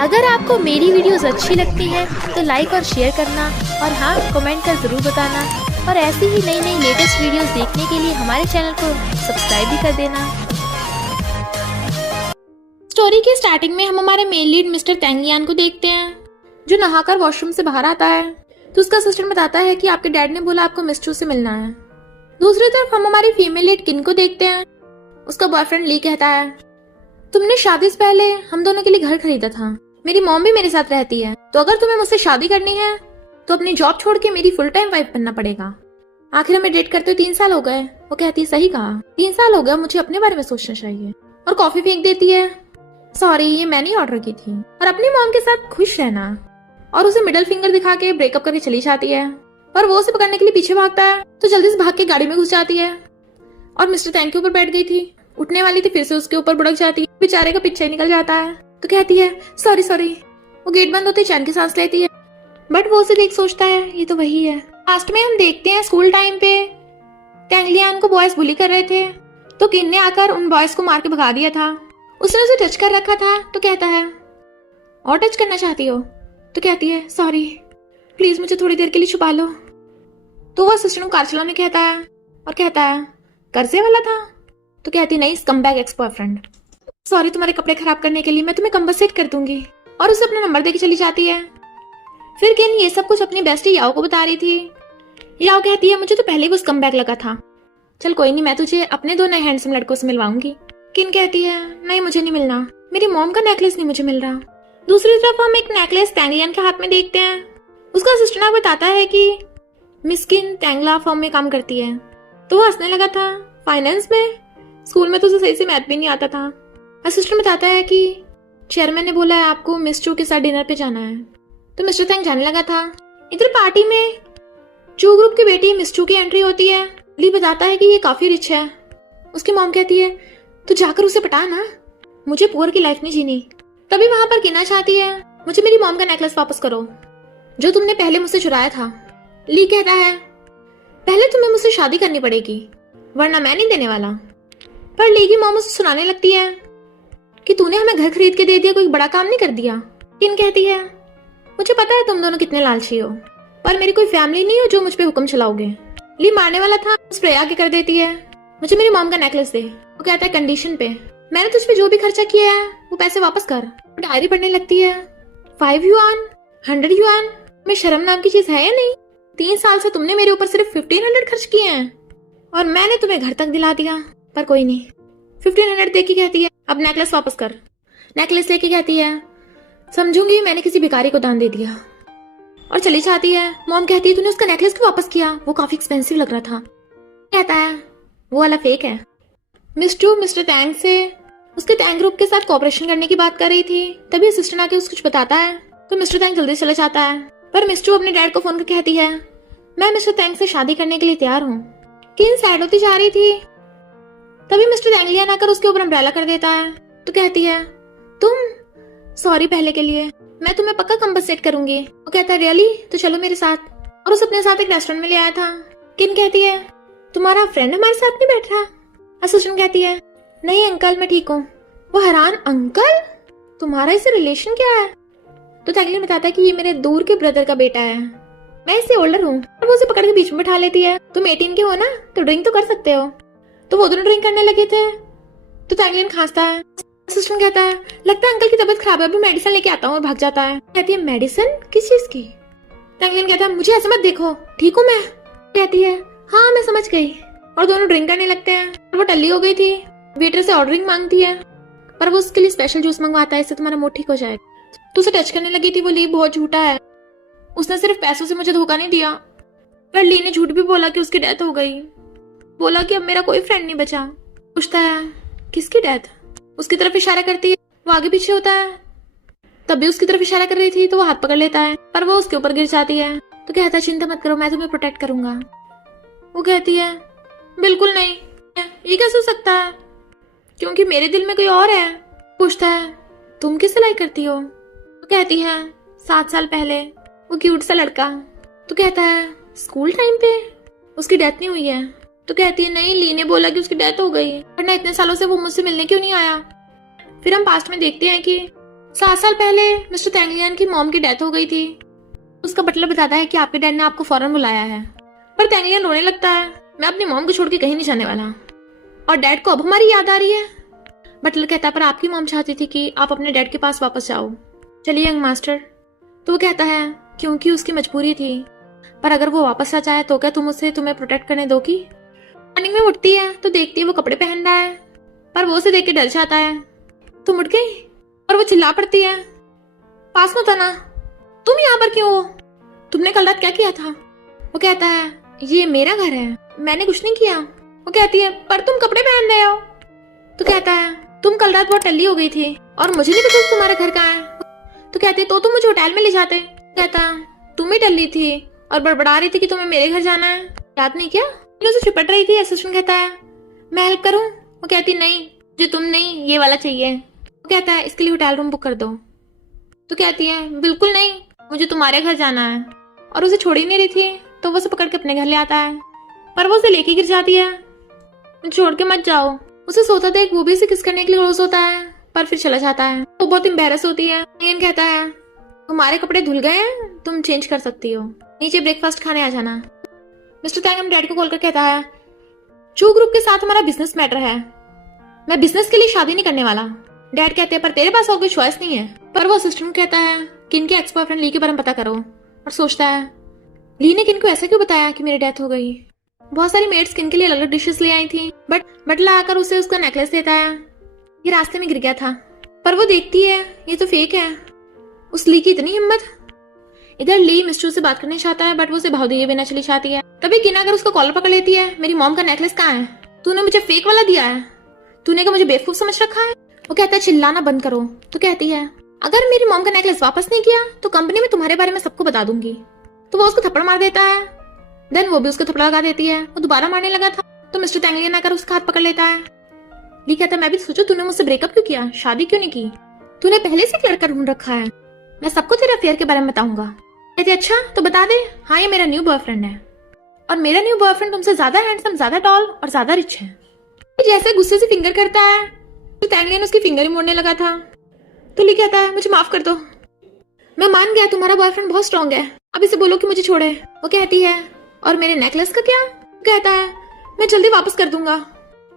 अगर आपको मेरी वीडियोस अच्छी लगती हैं तो लाइक और शेयर करना और हाँ कमेंट कर ज़रूर बताना और ऐसी ही नई नई लेटेस्ट वीडियोस देखने के लिए हमारे चैनल को सब्सक्राइब भी कर देना। स्टोरी की स्टार्टिंग में हम हमारे मेन लीड मिस्टर तेंगियान को देखते हैं जो नहाकर वॉशरूम से बाहर आता है तो उसका असिस्टेंट बताता है कि आपके डैड ने बोला आपको मिस चू से मिलना है। दूसरी तरफ हम हमारी फीमेल लीड किन को देखते हैं। उसका बॉयफ्रेंड ली कहता है तुमने शादी से पहले हम दोनों के लिए घर खरीदा था, मेरी मॉम भी मेरे साथ रहती है, तो अगर तुम्हें मुझसे शादी करनी है तो अपनी जॉब छोड़ के मेरी फुल टाइम वाइफ बनना पड़ेगा। आखिर हमें डेट करते 3 साल हो गए। वो कहती है सही कहा, 3 साल हो गए, मुझे अपने बारे में सोचना चाहिए। और कॉफी फेंक देती है। सॉरी ये मैंने ऑर्डर की थी। और अपनी मॉम के साथ खुश रहना और उसे मिडिल फिंगर दिखा के ब्रेकअप करके चली जाती है। पर वो उसे पकड़ने के लिए पीछे भागता है तो जल्दी से भाग के गाड़ी में घुस जाती है और मिस्टर टैंक के ऊपर बैठ गई थी, उठने वाली थी, फिर से उसके ऊपर बुड़क जाती है। बेचारे का पीछे निकल जाता है तो कहती है सॉरी सॉरी। वो गेट बंद होते चैन की सांस लेती है बट वो उसे देख सोचता है ये तो वही है। लास्ट में हम देखते हैं स्कूल टाइम पे टेंगलियान को बॉयज बुली कर रहे थे तो किन ने आकर उन बॉयज को मार के भगा दिया था। उसने उसे टच कर रखा था तो कहता है और टच करना चाहती हो, तो कहती है सॉरी प्लीज मुझे थोड़ी देर के लिए छुपा लो। तो वो असिस्टेंट को कार चलाने कहता है और कहता है कर्जे वाला था, तो कहती नहीं स्कमबैग एक्स बॉयफ्रेंड। सॉरी तुम्हारे कपड़े खराब करने के लिए, मैं तुम्हें कंपनसेट कर दूंगी। और उसे अपना नंबर देके चली जाती है। फिर किन ये सब कुछ अपनी बेस्टी याओ को बता रही थी। याओ कहती है मुझे तो पहले ही वो स्कमबैग लगा था, चल कोई नहीं मैं तुझे अपने 2 नए हैंडसम लड़कों से मिलवाऊंगी। किन कहती है नहीं मुझे नहीं मिलना, मेरी मॉम का नेकलेस नहीं मुझे मिल रहा। दूसरी तरफ हम एक नेकलेस तेंगलियान के हाथ में देखते हैं। उसका असिस्टेंट बताता है कि मिस किन टेंगला फर्म में काम करती है। तो वो हंसने लगा था, फाइनेंस में? स्कूल में तो उसे सही से मैथ भी नहीं आता था। असिस्टेंट बताता है कि चेयरमैन ने बोला है आपको मिस चू के साथ डिनर पे जाना है। तो मिस्टर तेंग जाने लगा था। इधर पार्टी में चू ग्रुप की बेटी मिस चू की एंट्री होती है। ली बताता है कि ये काफी रिच है। उसकी मॉम कहती है तू जाकर उसे पटा ना, मुझे पुअर की लाइफ नहीं जीनी। तभी वहां पर किना चाहती है मुझे मेरी मॉम का नेकलेस वापस करो जो तुमने पहले मुझसे चुराया था। ली कहता है पहले तुम्हें मुझसे शादी करनी पड़ेगी वरना मैं नहीं देने वाला। पर ली की मॉम उसे सुनाने लगती है कि तूने हमें घर खरीद के दे दिया, कोई बड़ा काम नहीं कर दिया। किन कहती है मुझे पता है तुम दोनों कितने लालची हो, पर मेरी कोई फैमिली नहीं हो जो मुझ पे हुक्म चलाओगे। ली मारने वाला था, स्प्रे आगे कर देती है मुझे मेरी मॉम का नेकलेस दे। वो कहता है कंडीशन पे, मैंने तुझ पे जो भी खर्चा किया है वो पैसे वापस कर। डायरी पढ़ने लगती है 5 युआन 100 युआन में शर्म नाम की चीज है या नहीं। 3 साल से तुमने मेरे ऊपर सिर्फ 1500 खर्च किए हैं और मैंने तुम्हें घर तक दिला दिया, पर कोई नहीं। 1500 दे के कहती है अब नेकलेस वापस कर। नेकलेस लेके कहती है समझूंगी मैंने किसी भिखारी को दान दे दिया और चली जाती है। मॉम कहती है तूने उसका नेकलेस क्यों वापस किया, वो काफी एक्सपेंसिव लग रहा था। कहता है वो वाला फेक है। मिस टू मिस्टर टैंग से उसके टैंग ग्रुप के साथ कोऑपरेशन करने की बात कर रही थी। तभी असिस्टेंट आके उसको कुछ बताता है तो मिस्टर टैंग जल्दी चला जाता है। पर मिस टू अपने डैड को फोन करके कहती है मैं मिस्टर टैंग से शादी करने के लिए तैयार हूँ। किन सैड होती जा रही थी। तभी मिस्टर टेंगलियान आकर उसके ऊपर अम्ब्रेला कर देता है तो कहती है तुम सॉरी पहले के लिए, मैं तुम्हें पक्का कंपनसेट करूंगी। वो कहता है रियली, तो चलो मेरे साथ। और उसे अपने साथ एक रेस्टोरेंट में ले आया था। किन कहती है तुम्हारा फ्रेंड हमारे साथ नहीं बैठ रहा। असिस्टेंट कहती है नहीं अंकल मैं ठीक हूँ। वो हैरान अंकल तुम्हारा इससे रिलेशन क्या है। तो टेंगलियान बताता है कि ये मेरे दूर के ब्रदर का बेटा है, मैं इससे ओल्डर हूँ। और वो उसे पकड़ के बीच में बैठा लेती है तुम 18 के हो ना तो ड्रिंक तो कर सकते हो। तो वो दोनों ड्रिंक करने लगे थे तो टेंगलियान खांसता है। असिस्टेंट कहता है लगता है अंकल की तबीयत खराब है, अभी मेडिसिन लेके आता हूँ, और भाग जाता है। कहती है मेडिसिन किस चीज की। टेंगलियान कहता है मुझे ऐसे मत देखो, ठीक हूँ मैं। कहती है हाँ मैं समझ गई। और दोनों ड्रिंक करने लगते हैं। और वो टल्ली हो गई थी, वेटर से ऑर्डरिंग मांगती है पर वो उसके लिए स्पेशल जूस मंगवाता है इससे तुम्हारा मूड ठीक हो जाएगा। तो उसे टच करने लगी थी। वो ली बहुत झूठा है, उसने सिर्फ पैसों से मुझे धोखा नहीं दिया। पर ली ने झूठ भी बोला कि उसकी डेथ हो गई, बोला कि अब मेरा कोई फ्रेंड नहीं बचा। पूछता है किसकी डेथ। उसकी तरफ इशारा करती है, वो आगे पीछे होता है। तब भी उसकी तरफ इशारा कर रही थी तो वो हाथ पकड़ लेता है पर वो उसके ऊपर गिर जाती है। तो कहता है चिंता मत करो मैं तुम्हें प्रोटेक्ट करूंगा। वो कहती है बिल्कुल नहीं, ये कैसे हो सकता है क्योंकि मेरे दिल में कोई और है। पूछता है तुम किससे लाइक करती हो। वो कहती है 7 साल पहले वो क्यूट सा लड़का। तो कहता है स्कूल टाइम पे उसकी डेथ नहीं हुई है। तो कहती है नहीं ली ने बोला कि उसकी डेथ हो गई, वरना इतने सालों से वो मुझसे मिलने क्यों नहीं आया। फिर हम पास्ट में देखते हैं कि 7 साल पहले मिस्टर तेंगलियान की मॉम की डेथ हो गई थी। उसका बटलर बताता है कि आपके डैड ने आपको फौरन बुलाया है, पर तेंगलियान रोने लगता है। मैं अपनी मॉम को छोड़ के कहीं नहीं जाने वाला, और डैड को अब हमारी याद आ रही है। बटलर कहता है पर आपकी मॉम चाहती थी कि आप अपने डैड के पास वापस जाओ। चलिए यंग मास्टर। तो वो कहता है क्योंकि उसकी मजबूरी थी, पर अगर वो वापस आ जाए तो क्या तुम उसे तुम्हें प्रोटेक्ट करने दोगी? मॉर्निंग में उठती है तो देखती है वो कपड़े पहन रहा है, पर वो उसे देख के डर जाता है। तुम उठ गई? और वो चिल्ला पड़ती है, पास मत आना, तुम यहाँ पर क्यों हो? तुमने कल रात क्या किया था? वो कहता है ये मेरा घर है, मैंने कुछ नहीं किया। वो कहती है पर तुम कपड़े पहन रहे हो। तो कहता है तुम कल रात बहुत टल्ली हो गई थी और मुझे नहीं पता तुम्हारा घर कहाँ है। तो कहती है तो तुम मुझे होटल में ले जाते। कहता है तुम ही टल्ली थी और बड़बड़ा रही थी कि तुम्हें मेरे घर जाना है, याद नहीं क्या? उसे चिपट रही थी। असिस्टेंट कहता है मैं हेल्प करूं? वो कहती नहीं, जो तुम नहीं ये वाला चाहिए। वो कहता है इसके लिए होटल रूम बुक कर दो। तो कहती है बिल्कुल नहीं, मुझे तुम्हारे घर जाना है। और उसे छोड़ ही नहीं रही थी तो वो उसे पकड़ के अपने घर ले आता है, पर वो उसे लेके गिर जाती है। छोड़ के मत जाओ। उसे सोता देख वो भी उसे किस करने के लिए रोज होता है, पर फिर चला जाता है। वो बहुत एम्बैरस होती है। लेकिन कहता है तुम्हारे कपड़े धुल गए हैं, तुम चेंज कर सकती हो, नीचे ब्रेकफास्ट खाने आ जाना। मिस्टर तैंग डैड को कॉल कर कहता है चू ग्रुप के साथ हमारा बिजनेस मैटर है, मैं बिजनेस के लिए शादी नहीं करने वाला। डैड कहते हैं पर तेरे पास और कोई चॉइस नहीं है। पर वो असिस्टेंट कहता है किन के एक्स बॉयफ्रेंड ली के बारे में पता करो, और सोचता है ली ने किन को ऐसा क्यों बताया कि मेरी डेथ हो गई। बहुत सारी मेड्स किन के लिए अलग अलग डिशेस ले आई थी, बट बटला आकर उसे उसका नेकलेस देता है। ये रास्ते में गिर गया था, पर वो देखती है ये तो फेक है। उस ली की इतनी हिम्मत। इधर ली मिस्टर से बात करने चाहता है, बट वो उसे भाव दिए बिना चली जाती है। तभी किन आकर उसका कॉलर पकड़ लेती है, मेरी मॉम का नेकलेस कहाँ है? तूने मुझे फेक वाला दिया है, तूने क्या मुझे बेवकूफ समझ रखा है? वो कहता है चिल्लाना बंद करो। तो कहती है अगर मेरी मॉम का नेकलेस वापस नहीं किया तो कंपनी में तुम्हारे बारे में सबको बता दूंगी। तो वो उसको थप्पड़ मार देता है। देन वो भी उसको थप्पड़ लगा देती है। वो दोबारा मारने लगा था तो मिस्टर तेंगलियन आकर उसका हाथ पकड़ लेता है। ली कहता है मैं भी सोचू तूने मुझसे ब्रेकअप क्यों किया, शादी क्यों नहीं की? तूने पहले से एक लड़का ढूंढ रखा है, मैं सबको तेरे अफेयर के बारे में बताऊंगा। कहती अच्छा तो बता दे। हाँ ये मेरा न्यू बॉयफ्रेंड है, और मेरा न्यू बॉयफ्रेंड तुमसे ज्यादा हैंडसम, ज्यादा टॉल और ज्यादा रिच है। जैसे गुस्से से फिंगर करता है तो तेंगलियन उसकी फिंगर ही मोड़ने लगा था। तो ली कहता है मुझे माफ कर दो, मैं मान गया तुम्हारा बॉयफ्रेंड बहुत स्ट्रॉन्ग है, अब इसे बोलो कि मुझे छोड़े। वो कहती है और मेरे नेकलेस का क्या? कहता है मैं जल्दी वापस कर दूंगा।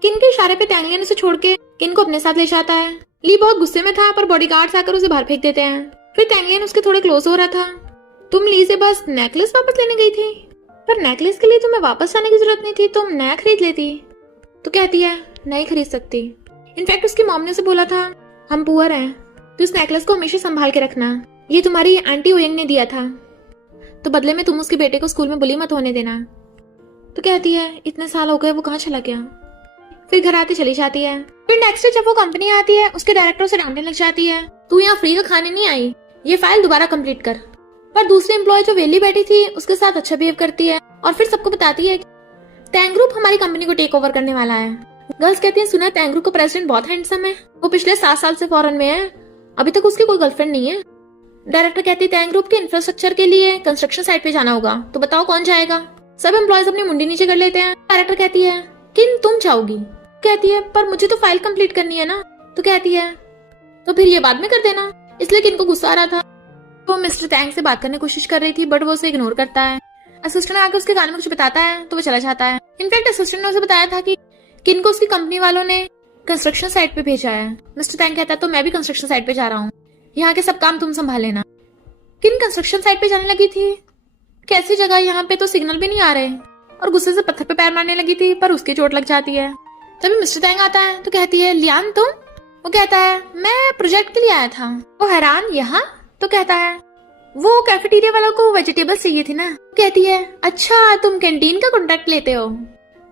किन के इशारे पे तेंगलियन उसे छोड़ के किन को अपने साथ ले जाता है। ली बहुत गुस्से में था, पर बॉडीगार्ड्स आकर उसे बाहर फेंक देते हैं। फिर तेंगलियन उसके थोड़े क्लोज हो रहा था। तुम ली से बस नेकलेस वापस लेने गई थी, पर नेकलेस के लिए तुम्हें वापस जाने की जरूरत नहीं थी, तुम नया खरीद लेती। तो कहती है नहीं खरीद सकती, इनफैक्ट उसकी मॉम ने उसे बोला था हम पुअर हैं, तो इस नेकलेस को हमेशा संभाल के रखना, ये तुम्हारी आंटी ओयंग ने दिया था, तो बदले में तुम उसके बेटे को स्कूल में बुली मत होने देना। तो कहती है इतने साल हो गए वो कहाँ चला गया। फिर घर आती चली जाती है। फिर नेक्स्ट डे जब वो कंपनी आती है उसके डायरेक्टर से डांटने लग जाती है तू यहाँ फ्री का खाने नहीं आई, ये फाइल दोबारा कंप्लीट कर। पर दूसरी एम्प्लॉय जो वेली बैठी थी उसके साथ अच्छा बिहेव करती है और फिर सबको बताती है तैंग ग्रुप हमारी कंपनी को टेक ओवर करने वाला है। गर्ल्स कहती है सुना तैंग ग्रुप का प्रेसिडेंट बहुत हैंडसम है, वो पिछले 7 साल से फॉरेन में है, अभी तक उसकी कोई गर्लफ्रेंड नहीं है। डायरेक्टर कहती है तैंग ग्रुप के इंफ्रास्ट्रक्चर के लिए कंस्ट्रक्शन साइट पे जाना होगा, तो बताओ कौन जाएगा? सब एम्प्लॉयज अपनी मुंडी नीचे कर लेते हैं। डायरेक्टर कहती है किन तुम जाओगी? कहती है पर मुझे तो फाइल कंप्लीट करनी है ना। तो कहती है तो फिर ये बाद में कर देना। इसलिए किन को गुस्सा आ रहा था, वो मिस्टर तैंग से बात करने की कोशिश कर रही थी, बट वो उसे इग्नोर करता है। असिस्टेंट आकर उसके कान में कुछ बताता है तो वो चला जाता है। इनफैक्ट असिस्टेंट ने उसे बताया था कि किन को उसकी कंपनी वालों ने कंस्ट्रक्शन साइट पे भेजा है। मिस्टर तैंग कहता है तो मैं भी कंस्ट्रक्शन साइट पे जा रहा हूँ, यहाँ के सब काम तुम संभाल लेना। किन कंस्ट्रक्शन साइट पे जाने लगी थी, कैसी जगह, यहाँ पे तो सिग्नल भी नहीं आ रहे, और गुस्से से पत्थर पे पैर मारने लगी थी, पर उसकी चोट लग जाती है। तभी मिस्टर तैंग आता है तो कहती है लियान तुम? वो कहता है मैं प्रोजेक्ट के लिए आया था। वो हैरान यहाँ? तो कहता है वो कैफेटेरिया वालों को वेजिटेबल्स चाहिए थी ना। कहती है अच्छा तुम कैंटीन का कॉन्ट्रैक्ट लेते हो,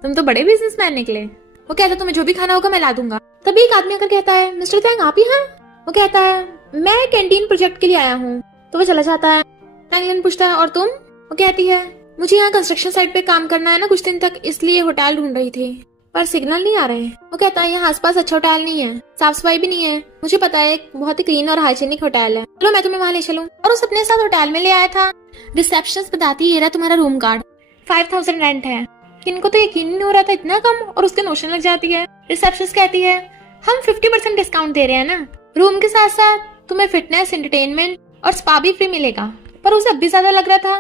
तुम तो बड़े बिजनेसमैन निकले। वो कहता है तुम्हें जो भी खाना होगा मैं ला दूंगा। तभी एक आदमी आकर कहता है मिस्टर तैंग आप यहाँ? वो कहता है मैं कैंटीन प्रोजेक्ट के लिए आया हूँ। तो वो चला जाता है। तैंग पूछता है और तुम? वो कहती है मुझे यहाँ कंस्ट्रक्शन साइट पे काम करना है ना कुछ दिन तक, इसलिए होटल ढूंढ रही थी, पर सिग्नल नहीं आ रहे। वो कहता है यहाँ आसपास अच्छा होटल नहीं है, साफ सफाई भी नहीं है, मुझे पता है एक बहुत ही क्लीन और हाइजीनिक होटल है, चलो मैं तुम्हें वहाँ ले चलूँ। और उस अपने साथ होटल में ले आया था। रिसेप्शनिस्ट बताती है ये रहा तुम्हारा रूम कार्ड, 5000 रेंट है। किनको तो यकीन नहीं हो रहा था इतना कम, और उसके नोशन लग जाती है। रिसेप्शनिस्ट कहती है हम 50% डिस्काउंट दे रहे हैं ना, रूम के साथ साथ तुम्हें फिटनेस, एंटरटेनमेंट और स्पा भी फ्री मिलेगा। पर उसे अब भी ज्यादा लग रहा था।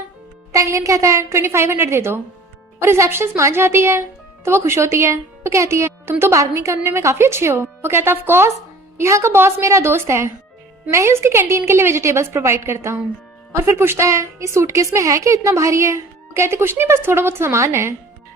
टैंगलियन कहता है 2500 दे दो, और रिसेप्शनिस्ट मान जाती है तो वो खुश होती है। तो कहती है तुम तो बार्गेनिंग करने में काफी अच्छे हो। वो कहता है ऑफ कोर्स, यहाँ का बॉस मेरा दोस्त है, मैं ही उसकी कैंटीन के लिए वेजिटेबल्स प्रोवाइड करता हूँ। और फिर पूछता है इस सूटकेस में है क्या इतना भारी है। वो कहती कुछ नहीं, बस थोड़ा बहुत सामान है।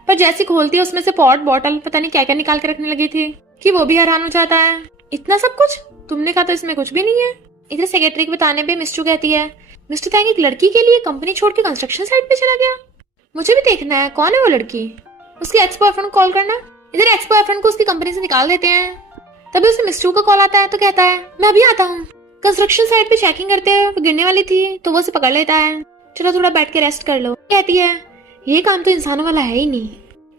पर जैसी खोलती है उसमें से पॉट, बॉटल, पता नहीं क्या क्या निकाल के रखने लगी थी कि वो भी हैरान हो जाता है, इतना सब कुछ, तुमने कहा तो इसमें कुछ भी नहीं है। इधर सेक्रेटरी के बताने पे मिस्टू कहती है मिस्टर तैंग एक लड़की के लिए कंपनी छोड़ के कंस्ट्रक्शन साइट पे चला गया, मुझे भी देखना है कौन है वो लड़की। उसके एक्स बॉयफ्रेंड को कॉल करना। इधर एक्स बॉयफ्रेंड को उसकी कंपनी से निकाल देते हैं। तभी उसे मिस्टू का कॉल आता है तो कहता है मैं अभी आता हूँ। कंस्ट्रक्शन साइट पे चेकिंग करते हैं, वो गिरने वाली थी तो वो उसे पकड़ लेता है। चलो थोड़ा बैठ के रेस्ट कर लो। कहती है ये काम तो इंसानों वाला है ही नहीं,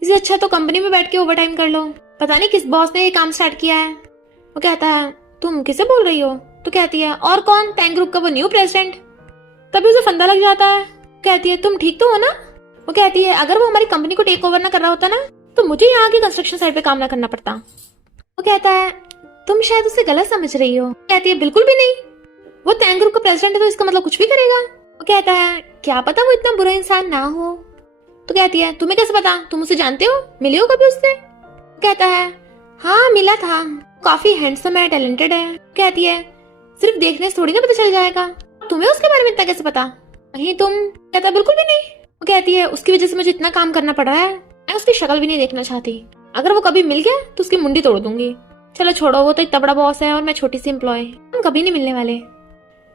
इससे अच्छा तो कंपनी में बैठ के ओवर टाइम कर लो, पता नहीं किस बॉस ने ये काम स्टार्ट किया है। वो कहता है तुम किसे बोल रही हो। तो कहती है और कौन, टैंक ग्रुप का वो न्यू प्रेसिडेंट। तभी उसे फंदा लग जाता है। कहती है तुम ठीक तो हो ना। वो कहती है अगर वो हमारी कंपनी को टेक ओवर ना कर रहा होता ना तो मुझे यहाँ की कंस्ट्रक्शन साइट पे काम ना करना पड़ता। वो कहता है तुम शायद उसे गलत समझ रही हो। कहती है बिल्कुल भी नहीं, वो टैंक ग्रुप का प्रेसिडेंट है तो इसका मतलब कुछ भी करेगा। वो कहता है क्या पता वो इतना बुरा इंसान ना हो। तो कहती है तुम्हें कैसे पता, तुम उसे जानते हो, मिले हो कभी उससे। कहता है हाँ मिला था, काफी हैंडसम है, टैलेंटेड है। कहती है सिर्फ देखने से थोड़ी ना पता चल जाएगा, तुम्हें उसके बारे में इतना कैसे पता, कहीं तुम। कहता है बिल्कुल भी नहीं। वो कहती है उसकी वजह से मुझे इतना काम करना पड़ रहा है, मैं उसकी शक्ल भी नहीं देखना चाहती, अगर वो कभी मिल गया तो उसकी मुंडी तोड़ दूंगी। चलो छोड़ो, वो तो इतना बड़ा बॉस है और मैं छोटी सी एम्प्लॉय, हम कभी नहीं मिलने वाले।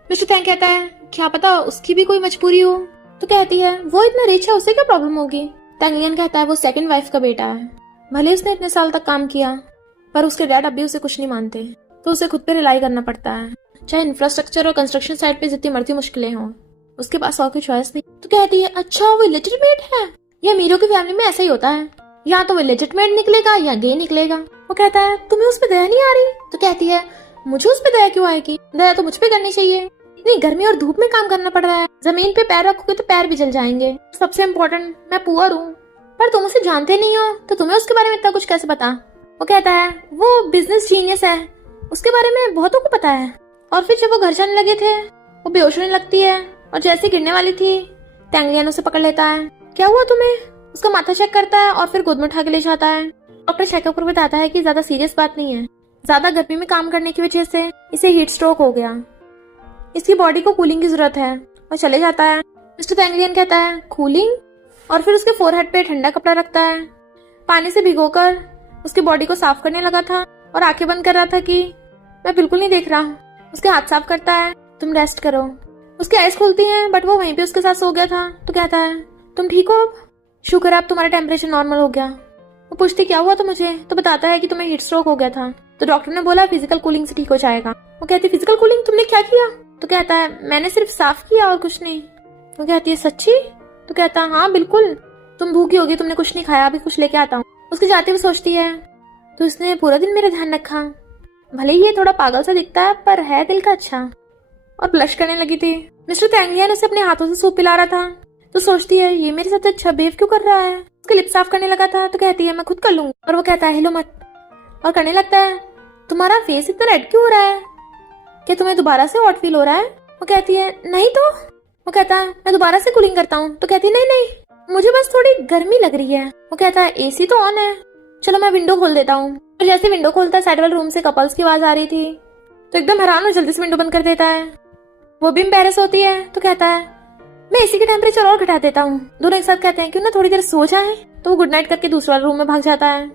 मिस्टर थैंक कहता है क्या पता उसकी भी कोई मजबूरी हो। तो कहती है वो इतना रिच है, उसे क्या प्रॉब्लम होगी। टैंगलियन कहता है वो सेकंड वाइफ का बेटा है, भले उसने इतने साल तक काम किया पर उसके डैड अभी उसे कुछ नहीं मानते, तो उसे खुद पे रिलाई करना पड़ता है, चाहे इंफ्रास्ट्रक्चर और कंस्ट्रक्शन साइट पे जितनी मर्जी मुश्किलें हों, उसके पास और कोई चॉइस नहीं। तो कहती है अच्छा वो इलिजिटमेट है, ये अमीरों की फैमिली में ऐसा ही होता है, या तो वो इलिजिटमेट निकलेगा या गे निकलेगा। वो कहता है तुम्हें उस पर दया नहीं आ रही। तो कहती है मुझे उस पर दया क्यों आएगी, दया तो मुझ पे करनी चाहिए, इतनी गर्मी और धूप में काम करना पड़ रहा है, जमीन पे पैर रखोगे तो पैर भी जल जाएंगे, सबसे इम्पोर्टेंट मैं पुअर हूँ, पर तुम उसे जानते नहीं हो तो तुम्हें उसके बारे में इतना कुछ कैसे पता। वो कहता है वो बिजनेस जीनियस है, उसके बारे में बहुतों को पता है। और फिर जब वो घर जाने लगे थे वो बेहोश होने लगती है और जैसे गिरने वाली थी टैंगलियन उसे पकड़ लेता है। क्या हुआ तुम्हें, उसका माथा चेक करता है और फिर गोद में उठा के ले जाता है। डॉक्टर चेकअप पर बताता है कि ज्यादा सीरियस बात नहीं है, ज्यादा गर्मी में काम करने की वजह से इसे हीट स्ट्रोक हो गया, इसकी बॉडी को कूलिंग की जरूरत है, और चले जाता है। मिस्टर टैंगलियन कहता है कूलिंग, और फिर उसके फोरहेड पे ठंडा कपड़ा रखता है, पानी से भिगोकर उसकी बॉडी को साफ करने लगा था और आंखें बंद कर रहा था कि मैं बिल्कुल नहीं देख रहा। उसके हाथ साफ करता है, तुम रेस्ट करो। उसकी आइज खुलती हैं बट वो वहीं पे उसके साथ सो गया था। तो कहता है तुम ठीक हो अब, शुक्र है अब तुम्हारा टेम्परेचर नॉर्मल हो गया। वो पूछती क्या हुआ तो मुझे, तो बताता है कि तुम्हें हीट स्ट्रोक हो गया था, तो डॉक्टर ने बोला फिजिकल कूलिंग से ठीक हो जाएगा। वो कहती फिजिकल कूलिंग, तुमने क्या किया। तो कहता है मैंने सिर्फ साफ किया और कुछ नहीं। वो कहती है सच्ची। तो कहता है हाँ बिल्कुल, तुम भूखी होगी, तुमने कुछ नहीं खाया, अभी कुछ लेके आता हूँ। उसके जाते हुए सोचती है तो इसने पूरा दिन मेरा ध्यान रखा, भले ही ये थोड़ा पागल सा दिखता है पर है दिल का अच्छा, और ब्लश करने लगी थी। मिस्टर टैंगलियन उसे अपने हाथों से सूप पिला रहा था तो सोचती है ये मेरे साथ अच्छा बिहेव क्यों कर रहा है। उसके लिप साफ करने लगा था तो कहती है मैं खुद कर लूंगी, और वो कहता है हिलो मत, और करने लगता है तुम्हारा फेस इतना रेड क्यों हो रहा है, क्या तुम्हें दोबारा से हॉट फील हो रहा है। वो कहती है नहीं तो। वो कहता है मैं दोबारा से कूलिंग करता हूँ। तो कहती है नहीं नहीं मुझे बस थोड़ी गर्मी लग रही है। वो कहता है एसी तो ऑन है, चलो मैं विंडो खोल देता हूँ। और जैसे विंडो खोलता है साइड वाले रूम से कपल्स की आवाज आ रही थी, तो एकदम हैरान और जल्दी से विंडो बंद कर देता है। वो भी एम्बैरेस होती है तो कहता है मैं एसी का टेम्परेचर और घटा देता हूँ। दोनों एक साथ कहते हैं क्यों ना थोड़ी देर सो जाए, तो वो गुड नाइट करके दूसरा रूम में भाग जाता है।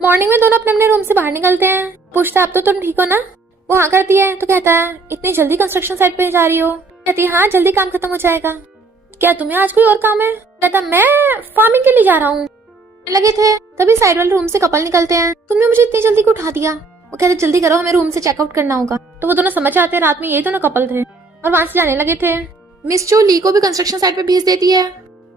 मॉर्निंग में दोनों अपने अपने रूम से बाहर निकलते हैं। पूछता है अब तो तुम ठीक हो ना। वो हाँ करती है तो कहता है इतनी जल्दी कंस्ट्रक्शन साइट पे जा रही हो। कहती है हाँ जल्दी काम खत्म हो जाएगा, क्या तुम्हें आज कोई और काम है। कहता मैं फार्मिंग के लिए जा रहा हूँ। लगे थे तभी साइड वाले रूम से कपल निकलते हैं, तुमने मुझे इतनी जल्दी को उठा दिया। वो कहते जल्दी करो हमें रूम से चेकआउट करना होगा। तो वो दोनों समझ जाते हैं रात में ये दोनों कपल थे और वहां से जाने लगे थे। मिस चो ली को भी कंस्ट्रक्शन साइट पे भेज देती है।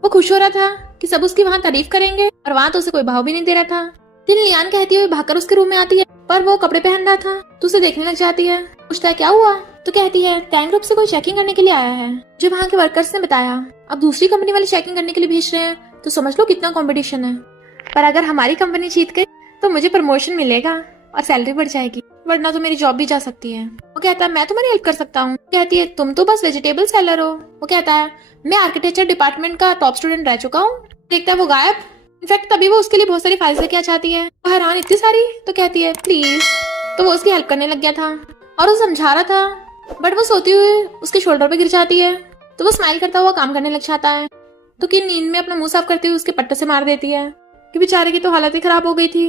वो खुश हो रहा था कि सब उसकी वहाँ तारीफ करेंगे और वहाँ तो उसे कोई भाव भी नहीं दे रहा था। दिन लियान कहती हुई भागकर उसके रूम में आती है पर वो कपड़े पहन रहा था तो उसे देखने लग जाती है। पूछता है क्या हुआ। तो कहती है टैंक ग्रुप से कोई चेकिंग करने के लिए आया है, जो वहाँ के वर्कर्स ने बताया। अब दूसरी कंपनी वाले चेकिंग करने के लिए भेज रहे हैं तो समझ लो कितना कंपटीशन है, पर अगर हमारी कंपनी जीत गई तो मुझे प्रमोशन मिलेगा और सैलरी बढ़ जाएगी, वरना तो मेरी जॉब भी जा सकती है। वो वो कहता है मैं तुम्हारी हेल्प कर सकता हूँ। कहती है तुम तो बस वेजिटेबल सेलर हो। वो कहता है मैं आर्किटेक्चर डिपार्टमेंट का टॉप स्टूडेंट रह चुका हूँ। देखता है वो गायब। इनफैक्ट तभी वो उसके लिए बहुत सारी फाइल्स लेके आ चाहती है। वो हैरान, इतनी सारी? तो कहती है प्लीज। तो वो उसकी हेल्प करने लग गया था और वो समझा रहा था, बट वो सोती हुई उसके शोल्डर पे गिर जाती है। तो वो स्माइल करता हुआ काम करने लग जाता है। तो किन नींद में अपना मुंह साफ करते हुए उसके पट्टे से मार देती है कि बेचारे की तो हालत ही खराब हो गई थी।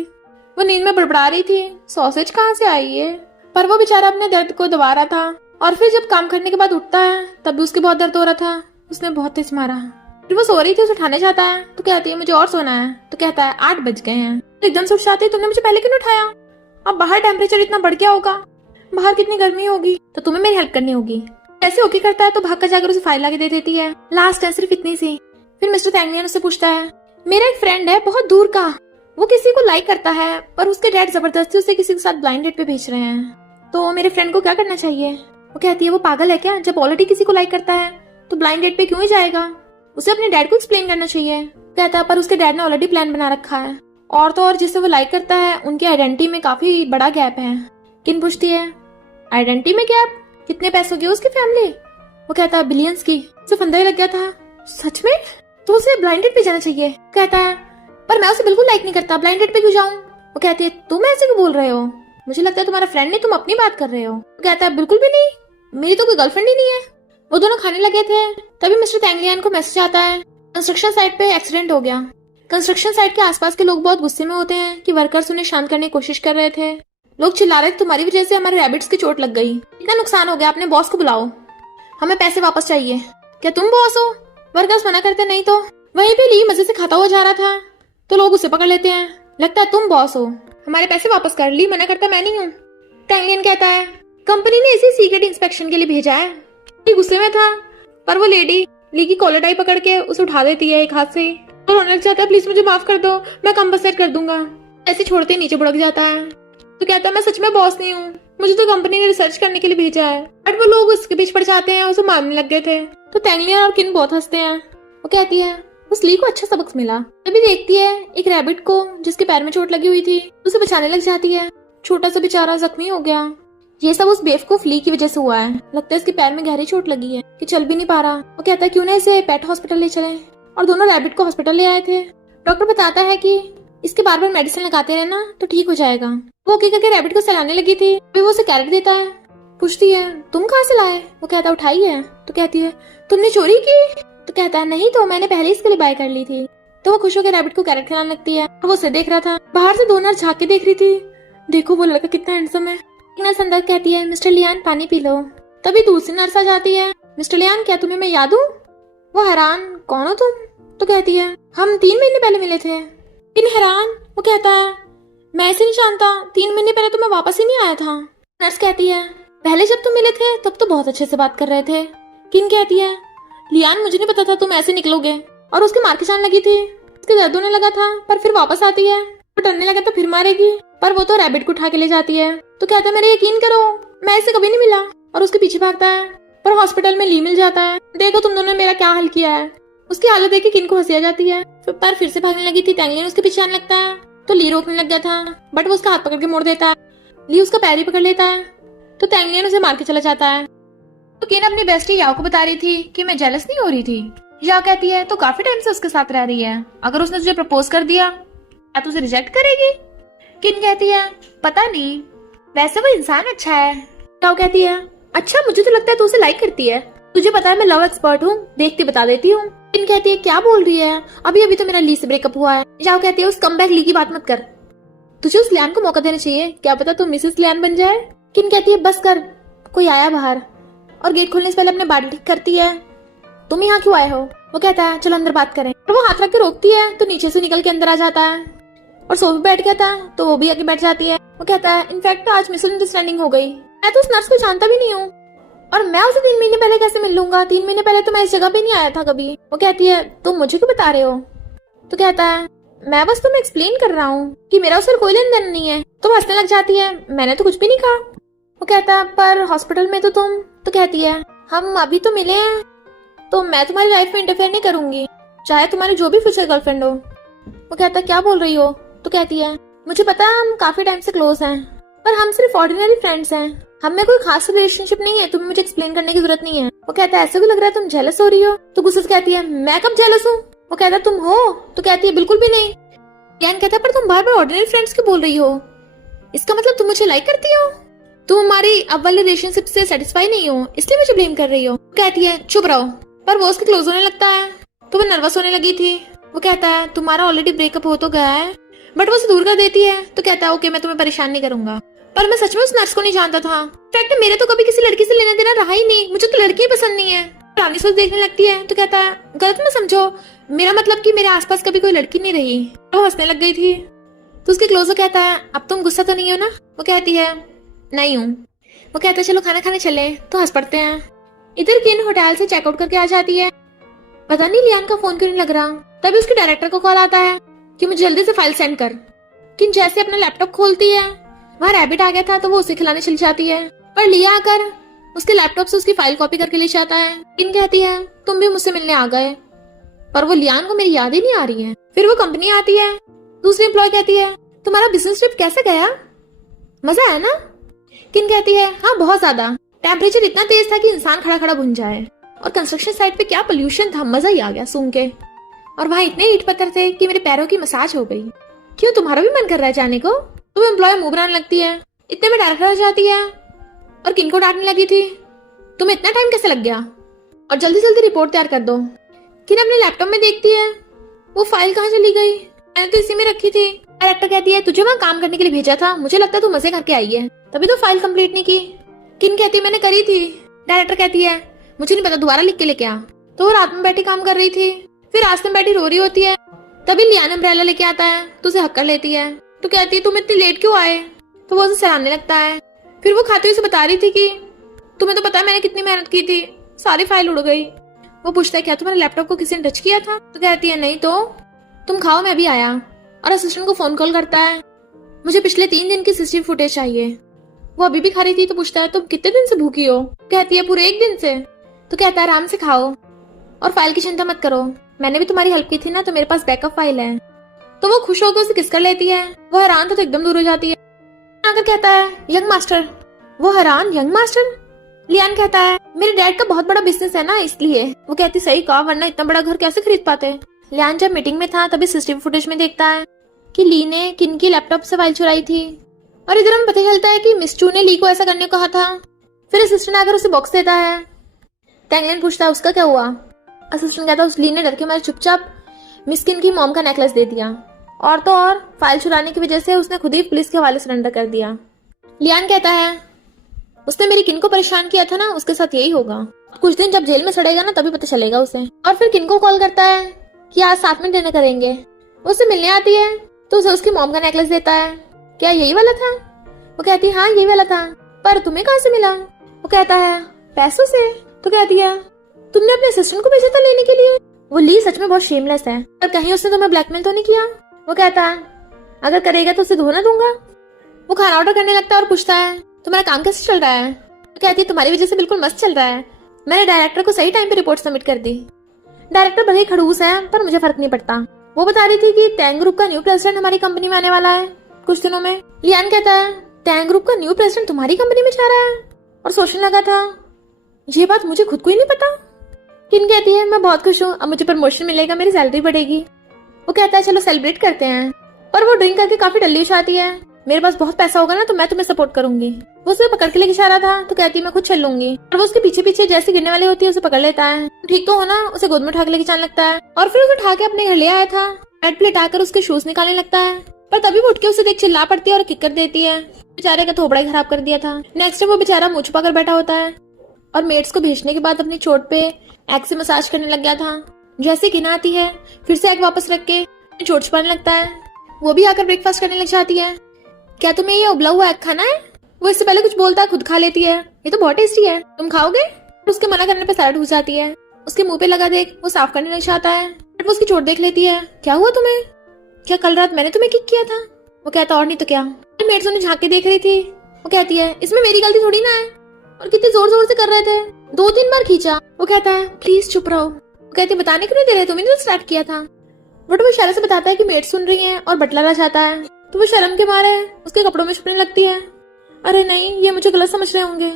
वो नींद में बड़बड़ा रही थी, सॉसेज कहाँ से आई है। पर वो बेचारा अपने दर्द को दबा रहा था और फिर जब काम करने के बाद उठता है तब भी उसके बहुत दर्द हो रहा था। उसने बहुत तेज मारा। फिर वो सो रही थी, उसे उठाने जाता है तो कहती है मुझे और सोना है। तो कहता है 8 बज गए हैं। तो एकदम से उठ जाती है, तुमने मुझे पहले क्यों नहीं उठाया? अब बाहर टेम्परेचर इतना बढ़ गया होगा, बाहर कितनी गर्मी होगी, तो तुम्हें मेरी हेल्प करनी होगी। ऐसे ओके करता है तो भाग कर जाकर उसे फाइल लाके दे देती है। लास्ट है सिर्फ इतनी सी। फिर मिस्टर तैंगियन उससे पूछता है मेरा एक फ्रेंड है बहुत दूर का, वो किसी को लाइक करता है पर उसके डैड जबरदस्ती उसे किसी के साथ ब्लाइंड डेट पे भेज रहे हैं, तो मेरे फ्रेंड को क्या करना चाहिए? वो कहती है वो पागल है क्या, जब ऑलरेडी किसी को लाइक करता है तो ब्लाइंड डेट पे क्यों ही जाएगा, उसे अपने डैड को एक्सप्लेन करना चाहिए। कहता है पर उसके डैड ने ऑलरेडी प्लान बना रखा है, और तो और जिसे वो लाइक करता है उनकी आइडेंटिटी में काफी बड़ा गैप है। किन पूछती है आइडेंटिटी में गैप? कितने पैसों की उसकी फैमिली? वो कहता है बिलियंस की। उसे फंदा ही लग गया था, सच में? तो उसे ब्लाइंड डेट पे जाना चाहिए। कहता है पर मैं उसे बिल्कुल लाइक नहीं करता, ब्लाइंड डेट पे क्यों जाऊं? वो कहती है तुम ऐसे क्यों बोल रहे हो, मुझे लगता है तुम्हारा फ्रेंड नहीं, तुम अपनी बात कर रहे हो। वो कहता है बिल्कुल भी नहीं, मेरी तो कोई गर्लफ्रेंड ही नहीं है। वो दोनों खाने लगे थे तभी मिस्टर तैंगलियन को मैसेज आता है कंस्ट्रक्शन साइट पे एक्सीडेंट हो गया। कंस्ट्रक्शन साइट के आसपास के लोग बहुत गुस्से में होते हैं कि वर्कर्स उन्हें शांत करने की कोशिश कर रहे थे। लोग चिल्ला रहे थे तुम्हारी वजह से हमारे रैबिट्स की चोट लग गई, इतना नुकसान हो गया, अपने बॉस को बुलाओ, हमें पैसे वापस चाहिए। क्या तुम बॉस हो? वर्कर्स मना करते नहीं तो। वहीं पे ली मजे से खाता हुआ जा रहा था तो लोग उसे पकड़ लेते हैं, लगता है तुम बॉस हो, हमारे पैसे वापस कर। ली मना करता मैं नहीं हूँ। टैंगलियन कहता है कंपनी ने इसे सीक्रेट इंस्पेक्शन के लिए भेजा है। ली गुस्से में था पर वो लेडी ली की कॉलर टाई पकड़ के उसे उठा देती है एक हाथ से और रोने लग जाता है प्लीज मुझे माफ कर दो, मैं कंपनसेट कर दूंगा। ऐसे छोड़ते नीचे बुड़क जाता है। तो कहता है मैं सच में बॉस नहीं हूँ, मुझे तो कंपनी ने रिसर्च करने के लिए भेजा है। बट वो लोग उसके पीछे पड़ जाते हैं, उसे मारने लग गए थे। तो टैंगलियन और किन बहुत हंसते हैं। वो कहती है उस ली को अच्छा सबक मिला। तभी देखती है एक रैबिट को जिसके पैर में चोट लगी हुई थी, उसे बचाने लग जाती है। छोटा सा बेचारा जख्मी हो गया। ये सब उस बेवकूफ ली की वजह से हुआ है, लगता है इसके पैर में गहरी चोट लगी है कि चल भी नहीं पा रहा। वो कहता है क्यों ना इसे पेट हॉस्पिटल ले चले, और दोनों रैबिट को हॉस्पिटल ले आए थे। डॉक्टर बताता है कि इसके बार बार मेडिसिन लगाते रहना तो ठीक हो जाएगा। वो ओके करके रैबिट को सहलाने लगी थी, फिर वो उसे कैरेट देता है। पूछती है तुम कहाँ से लाए? वो कहता है उठाई है। तो कहती है तुमने चोरी की? तो कहता है नहीं तो मैंने पहले इसके लिए बाय कर ली थी। तो वो खुश होकर रैबिट को कैरेट खिलाने लगती है। वो उसे देख रहा था, बाहर से 2 नर्स झांक के देख रही थी, देखो वो लड़का कितना हैंडसम है। नर्स अंदर कहती है मिस्टर लियान पानी पी लो। तभी दूसरी नर्स आ जाती है, मिस्टर लियान क्या तुम्हें मैं याद हूँ? वो हैरान कौन हो तुम? तो कहती है हम 3 महीने पहले मिले थे। इन हैरान, वो कहता है मैं इसे नहीं जानता, 3 महीने पहले तो मैं वापस ही नहीं आया था। नर्स कहती है पहले जब तुम मिले थे तब तो बहुत अच्छे से बात कर रहे थे। किन कहती है लियान मुझे नहीं पता था तुम ऐसे निकलोगे, और उसके मार के जाने लगी थी, उसके दर्द होने लगा था, पर फिर वापस आती है, वो डरने लगा तो फिर मारेगी, पर वो तो रैबिट को उठा के ले जाती है। तो कहता है मेरे यकीन करो मैं इससे कभी नहीं मिला, और उसके पीछे भागता है। पर हॉस्पिटल में ली मिल जाता है, देखो तुम दोनों ने मेरा क्या हाल किया है। उसकी हालत देख के किन को हंसी आ जाती है। पर फिर से भागने लगी थी, टैंगलियन उसके पीछे आने लगता है तो ली रोकने लग गया था, बट वो उसका हाथ पकड़ के मोड़ देता है। ली उसका पैर ही पकड़ लेता है तो टैंगलियन उसे मार के चला जाता है। तो किन अपनी बेस्टी याओ को बता रही थी कि मैं जेलस नहीं हो रही थी। याओ कहती है तो काफी टाइम से उसके साथ रह रही है, अगर उसने तुझे प्रपोज कर दिया क्या तू उसे रिजेक्ट करेगी? किन कहती है पता नहीं, वैसे वो इंसान अच्छा है। याओ कहती है अच्छा मुझे तो लगता है तू उसे लाइक करती है, तुझे पता है मैं लव एक्सपर्ट हूँ, देखती बता देती हूँ। किन कहती है क्या बोल रही है, अभी अभी तो मेरा ली से ब्रेकअप हुआ है। याओ कहती है उस कमबैक ली की बात मत कर, तुझे उस लियान को मौका देना चाहिए, क्या पता तू मिसेस लियान बन जाए। किन कहती है बस कर, कोई आया बाहर, और गेट खोलने से पहले अपने बात ठीक करती है, तुम यहाँ क्यों आए हो? वो कहता है चलो अंदर बात करें, और वो हाथ रख के रोकती है तो नीचे से निकल के अंदर आ जाता है, और सोफे बैठ गया था तो वो भी आके बैठ जाती है। वो कहता है इनफैक्ट आज मिसअंडरस्टैंडिंग हो गई, मैं तो उस नर्स को जानता भी नहीं हूँ, और मैं उसे 3 महीने पहले कैसे मिल लूंगा, 3 महीने पहले तो मैं इस जगह पे नहीं आया था कभी। वो कहती है तुम मुझे क्यों बता रहे हो? तो कहता है मैं बस तुम्हें एक्सप्लेन कर रहा हूँ कि मेरा उससे कोई लेन देन नहीं है। तो हंसने लग जाती है मैंने तो कुछ भी नहीं कहा। वो कहता है पर हॉस्पिटल में तो तुम। तो कहती है हम अभी तो मिले हैं, तो मैं तुम्हारी लाइफ में इंटरफेयर नहीं करूंगी, चाहे तुम्हारी जो भी फ्यूचर गर्लफ्रेंड हो। वो कहता है क्या बोल रही हो? तो कहती है मुझे पता है हम काफी टाइम से क्लोज हैं, पर हम सिर्फ ऑर्डिनरी फ्रेंड्स हैं, हम में कोई खास रिलेशनशिप नहीं है, तुम्हें मुझे एक्सप्लेन करने की जरूरत नहीं है। वो कहता है ऐसे क्यों लग रहा है तुम जेलस हो रही हो? तो गुस्से से कहती है मैं कब जेलस हूँ? वो कहता है तुम हो? तो कहती है बिल्कुल भी नहीं। लियान कहता है पर तुम बार बार ऑर्डिनरी फ्रेंड्स क्यों बोल रही हो? इसका मतलब तुम मुझे लाइक करती हो? तुम हमारी अब वाली रिलेशनशिप से सेटिस्फाई नहीं हो इसलिए मुझे ब्लेम कर रही हो। कहती है चुप रहो। पर वो उसके क्लोज होने लगता है तो वो नर्वस होने लगी थी। वो कहता है तुम्हारा ऑलरेडी ब्रेकअप हो तो गया है, बट वो उसे दूर कर देती है। तो कहता है ओके मैं तुम्हें परेशान नहीं करूंगा। पर मैं सच में उस नर्स को नहीं जानता था। फैक्ट मेरे तो कभी किसी लड़की से लेना देना रहा ही नहीं, मुझे तो लड़की पसंद नहीं है। पुरानी सोच देखने लगती है। तो कहता है गलत मत समझो, मेरा मतलब कि मेरे आसपास कभी कोई लड़की नहीं रही। वो हंसने लग गई थी। तो उसके क्लोजर कहता है अब तुम गुस्सा तो नहीं हो ना? वो कहती है नहीं हूँ। वो कहता है चलो खाना खाने चले। तो हंस पड़ते हैं। इधर किन होटल से चेकआउट करके आ जाती है। पता नहीं लियान का फोन क्यों नहीं लग रहा। तभी उसके डायरेक्टर को कॉल आता है कि मुझे जल्दी से फाइल सेंड कर। किन जैसे अपना लैपटॉप खोलती है, वहाँ रैबिट आ गया था तो वो उसे खिलाने चली जाती है। पर लिया आकर उसके लैपटॉप से उसकी फाइल कॉपी करके ले जाता है। किन कहती है तुम भी मुझसे मिलने आ गए, पर वो लियान को मेरी याद ही नहीं आ रही है। फिर वो कंपनी आती है। दूसरी एम्प्लॉय कहती है तुम्हारा बिजनेस ट्रिप कैसे गया, मजा आया ना? किन कहती है हाँ बहुत ज्यादा, टेम्परेचर इतना तेज था कि इंसान खड़ा खड़ा भुन जाए, और कंस्ट्रक्शन साइट पे क्या पोल्यूशन था, मजा ही आ गया सूंघ के। और वहाँ इतने ईंट पत्थर थे कि मेरे पैरों की मसाज हो गई। क्यों तुम्हारा भी मन कर रहा है जाने को? तो वो एम्प्लॉय मुंह बनाने लगती है। इतने में डायरेक्टर आ जाती है और किन को डांटने लगी थी तुम्हें इतना टाइम कैसे लग गया, और जल्दी जल्दी रिपोर्ट तैयार कर दो। किन अपने लैपटॉप में देखती है वो फाइल कहाँ चली गई, मैंने तो इसी में रखी थी। डायरेक्टर कहती है तुझे वहाँ काम करने के लिए भेजा था, मुझे लगता है तू मजे करके आई है, तभी तो फाइल कंप्लीट नहीं की। किन कहती है मैंने करी थी। डायरेक्टर कहती है मुझे नहीं पता, दोबारा लिख के लेके आ। तो वो रात में बैठी काम कर रही थी। फिर रास्ते में बैठी रो रही होती है। तभी लियान अम्ब्रेला लेके आता है तो उसे हक कर लेती है। तो कहती है तुम इतनी लेट क्यों आए? तो वो उसे सराहने लगता है। फिर वो खाते हुए उसे बता रही थी कि तुम्हें तो पता है मैंने कितनी मेहनत की थी, सारी फाइल उड़ गई। वो पूछता है क्या तुम्हारे लैपटॉप को किसी ने टच किया था? तो कहती है नहीं। तो तुम खाओ मैं भी आया। और असिस्टेंट को फोन कॉल करता है मुझे पिछले 3 दिन की सीसीटीवी फुटेज चाहिए। वो अभी भी खा रही थी। तो पूछता है तुम कितने दिन से भूखी हो? कहती है पूरे 1 दिन से। तो कहता है आराम से खाओ और फाइल की चिंता मत करो, मैंने भी तुम्हारी हेल्प की थी ना, तो मेरे पास बैकअप फाइल है। तो वो खुश होकर उसे किस कर लेती है। वो हैरान था तो एकदम दूर हो जाती है। आकर कहता है यंग मास्टर। वो हैरान यंग मास्टर? लियान कहता है मेरे डैड का बहुत बड़ा बिजनेस है ना इसलिए। वो कहती सही कहा, वरना इतना बड़ा घर कैसे खरीद पाते। लियान जब मीटिंग में था तभी सीसीटीवी फुटेज में देखता है कि ली ने किन की लैपटॉप से फाइल चुराई थी। और इधर हमें पता चलता है कि मिस चू ने ली को ऐसा करने को कहा था। फिर असिस्टेंट आकर उसे बॉक्स देता है। टैंगलिन पूछता है उसका क्या हुआ? असिस्टेंट कहता है उस ली ने डर के मारे चुपचाप मिस किन की मॉम का नेकलेस दे दिया, और तो और फाइल चुराने की वजह से उसने खुद ही पुलिस के हवाले सरेंडर कर दिया। लियान कहता है उसने मेरी किन को परेशान किया था ना, उसके साथ यही होगा। कुछ दिन जब जेल में सड़ेगा ना तभी पता चलेगा उसे। और फिर किन को कॉल करता है कि आज साथ में डिनर करेंगे। वो उसे मिलने आती है तो उसे उसकी मॉम का नेकलेस देता है। क्या यही वाला था? वो कहती है हाँ यही वाला था। पर तुम्हें कहाँ से मिला? वो कहता है पैसों से। तो कहती है तुमने अपने असिस्टेंट को भेजा था लेने के लिए। वो ली सच में बहुत शेमलेस है, पर कहीं उसने तुम्हें ब्लैकमेल तो नहीं किया? वो कहता है अगर करेगा तो उसे धोना दूंगा। वो खाना ऑर्डर करने लगता है और पूछता है तुम्हारा काम कैसे चल रहा है? तो कहती है तुम्हारी वजह से बिल्कुल मस्त चल रहा है, मैंने डायरेक्टर को सही टाइम पे रिपोर्ट सबमिट कर दी। डायरेक्टर भले ही खड़ूस है पर मुझे फर्क नहीं पड़ता। वो बता रही थी कि टैंग ग्रुप का न्यू प्रेसिडेंट हमारी कंपनी में आने वाला है कुछ दिनों में। लियान कहता है टैंग ग्रुप का न्यू प्रेसिडेंट तुम्हारी कंपनी में जा रहा है? और सोचने लगा था ये बात मुझे खुद को ही नहीं पता। किन कहती है मैं बहुत खुश हूँ, अब मुझे प्रमोशन मिलेगा, मेरी सैलरी बढ़ेगी। वो कहता है चलो सेलिब्रेट करते हैं। पर वो ड्रिंक करके काफी डल्ली हो जाती है। मेरे पास बहुत पैसा होगा ना तो मैं तुम्हें सपोर्ट करूंगी। वो उसे पकड़ के लेके जा रहा था तो कहती है मैं खुद चल लूंगी। और वो उसके पीछे पीछे जैसे गिरने वाली होती है उसे पकड़ लेता है। ठीक तो हो ना? उसे गोद में उठा के लेके जाने लगता है। और फिर उसे उठा के अपने घर ले आया था। बेड पे लेटाकर उसके शूज निकालने लगता है, पर तभी वो उठ के उसे देख चिल्ला पड़ती है और किक कर देती है। बेचारे का थोबड़ा ही खराब कर दिया था। नेक्स्ट वो बेचारा मुंह छुपा कर बैठा होता है और मेट्स को भेजने के बाद अपनी चोट पे एग से मसाज करने लग गया था। जैसे किन आती है फिर से एग वापस रख के चोट छुपाने लगता है। वो भी आकर ब्रेकफास्ट करने लग जाती है। क्या तुम्हें ये उबला हुआ एग खाना है? वो इससे पहले कुछ बोलता है, खुद खा लेती है। ये तो बहुत टेस्टी है, तुम खाओगे? उसके मना करने पे सैलड घुस जाती है। उसके मुंह पे लगा देख वो साफ करने लग जाता है। बट वो उसकी चोट देख लेती है। क्या हुआ तुम्हें? क्या कल रात मैंने तुम्हें किक किया था? वो कहता और नहीं तो क्या। मेट्स उन्हें झांक के देख रही थी। वो कहती है इसमें मेरी गलती थोड़ी ना है, और कितने जोर जोर से कर रहे थे, 2-3 बार खींचा। वो कहता है प्लीज चुप रहो। वो कहती है बताने क्यों नहीं दे रहे, तुमने तो स्टार्ट किया था। बट वो इशारे से बताता है कि मेट सुन रही है और बटलर आ जाता है। तो वो शर्म के मारे उसके कपड़ों में छुपने लगती है। अरे नहीं, ये मुझे गलत समझ रहे होंगे,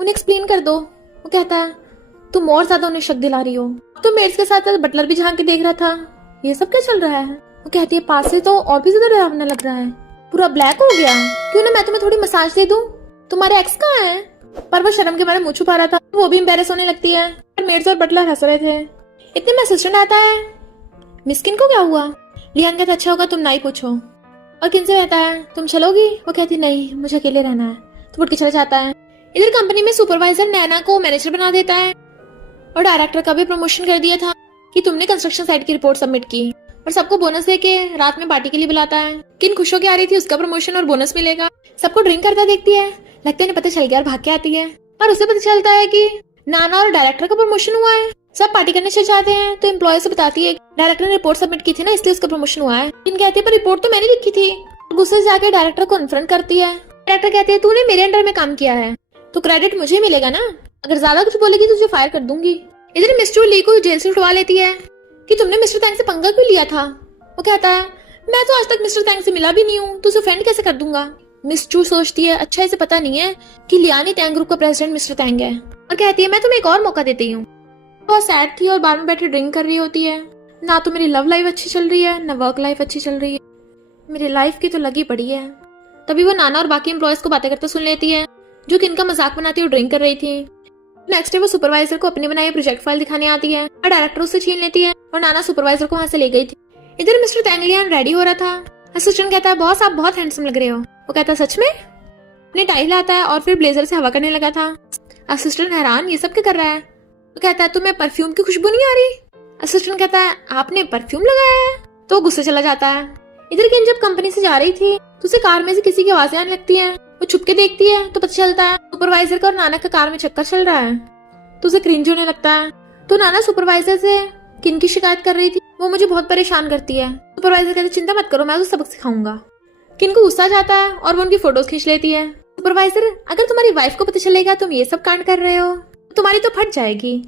उन्हें एक्सप्लेन कर दो। वो कहता है तुम और ज्यादा उन्हें शक दिला रही हो। तो मेड्स के साथ बटलर भी झांक के देख रहा था, ये सब क्या चल रहा है। वो कहती है पास से तो और भी ज्यादा डरावना लग रहा है, पूरा ब्लैक हो गया। क्यों ना मैं तुम्हें थोड़ी मसाज दे दूं। तुम्हारे एक्स कहाँ है। पर वो शर्म के मारे मुंह छुपा रहा था, वो भी एम्बेरस होने लगती है। मेड्स और बटलर हंस रहे थे। इतने में असिस्टेंट आता है। मिस्किन को क्या हुआ। लियान कहता अच्छा होगा तुम ना ही पूछो। और किन से कहता है तुम चलोगी। वो कहती नहीं मुझे अकेले रहना है, तो उठ के चला जाता है। इधर कंपनी में सुपरवाइजर नैना को मैनेजर बना देता है और डायरेक्टर का भी प्रमोशन कर दिया था कि तुमने कंस्ट्रक्शन साइट की रिपोर्ट सबमिट की, और सबको बोनस देके रात में पार्टी के लिए बुलाता है। किन खुश होकर आ रही थी उसका प्रमोशन और बोनस मिलेगा। सबको ड्रिंक करता देखती है, लगता है पता चल गया और भाग के आती है। और उसे पता चलता है कि नाना और डायरेक्टर का प्रमोशन हुआ है। सब पार्टी करने चले जाते हैं तो एम्प्लॉय से बताती है डायरेक्टर ने रिपोर्ट सबमिट की थी ना, इसलिए उसका प्रमोशन हुआ है। किन कहती है पर रिपोर्ट तो मैंने लिखी थी। गुस्से से जाके डायरेक्टर को कन्फ्रंट करती है। डायरेक्टर कहती है तूने मेरे अंडर में काम किया है तो क्रेडिट मुझे मिलेगा ना, अगर ज्यादा कुछ बोलेगी तो तुझे फायर कर दूंगी। इधर मिस्टर ली को जेल से उठवा लेती है कि तुमने मिस्टर तैंग से पंगा क्यों लिया था। वो कहता है मैं तो आज तक मिस्टर तैंग से मिला भी नहीं हूँ, तो उसे फ्रेंड कैसे कर दूंगा। मिस चू सोचती है अच्छा इसे पता नहीं है कि लियानी तैंग ग्रुप का प्रेसिडेंट मिस्टर तैंग है, और कहती है मैं तुम्हें एक और मौका देती हूँ। बहुत सैड थी और बार में बैठे ड्रिंक कर रही होती है। ना तो मेरी लव लाइफ अच्छी चल रही है, ना वर्क लाइफ अच्छी चल रही है, मेरी लाइफ की तो लगी पड़ी है। तभी वो नाना और बाकी एम्प्लॉयज को बातें करते सुन लेती है जो कि इनका मजाक बनाती हुई ड्रिंक कर रही थी। नेक्स्ट डे वो सुपरवाइजर को अपनी बनाई प्रोजेक्ट फाइल दिखाने आती है और डायरेक्टर उससे छीन लेती है और नाना सुपरवाइजर को वहां से ले गई थी। इधर मिस्टर तैंगलियान रेडी हो रहा था। असिस्टेंट कहता है बॉस आप बहुत हैंडसम लग रहे हो। वो कहता है सच में। अपनी टाई लाता है और फिर ब्लेजर से हवा करने लगा था। असिस्टेंट हैरान ये सब क्या कर रहा है। वो कहता है तुम्हें परफ्यूम की खुशबू नहीं आ रही। असिस्टेंट कहता है आपने परफ्यूम लगाया है, तो वो गुस्से चला जाता है। इधर किन जब कंपनी से जा रही थी तो उसे कार में से किसी की आवाजें आने लगती हैं। वो छुप के देखती है तो पता चलता है सुपरवाइजर का और नाना का कार में चक्कर चल रहा है, तो उसे क्रिंज होने लगता है। तो नाना सुपरवाइजर से किन की शिकायत कर रही थी, वो मुझे बहुत परेशान करती है। सुपरवाइजर कहते चिंता मत करो मैं उसे सबक सिखाऊंगा। किन को गुस्सा जाता है और वो उनकी फोटोज खींच लेती है। सुपरवाइजर अगर तुम्हारी वाइफ को पता चलेगा तुम ये सब कांड कर रहे हो तो तुम्हारी तो फट जाएगी।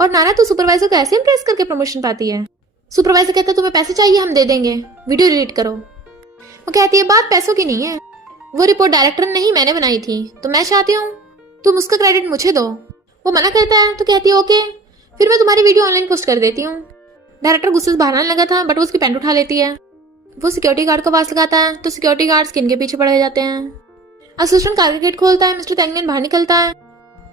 और नाना तो सुपरवाइजर को ऐसे इम्प्रेस करके प्रमोशन पाती है। सुपरवाइजर कहता है तुम्हें पैसे चाहिए हम दे देंगे, वीडियो डिलीट करो। वो कहती है बात पैसों की नहीं है, वो रिपोर्ट डायरेक्टर ने नहीं मैंने बनाई थी, तो मैं चाहती हूँ तुम उसका क्रेडिट मुझे दो। वो मना करता है तो कहती है ओके फिर मैं तुम्हारी वीडियो ऑनलाइन पोस्ट कर देती हूँ। डायरेक्टर गुस्से से बाहर आने लगा था बट वो उसकी पैंट उठा लेती है। वो सिक्योरिटी गार्ड को पास लगाता है तो सिक्योरिटी गार्ड किन के पीछे पड़े जाते हैं। असिस्टेंट कार का गेट खोलता है, मिस्टर तैंगलियन बाहर निकलता है।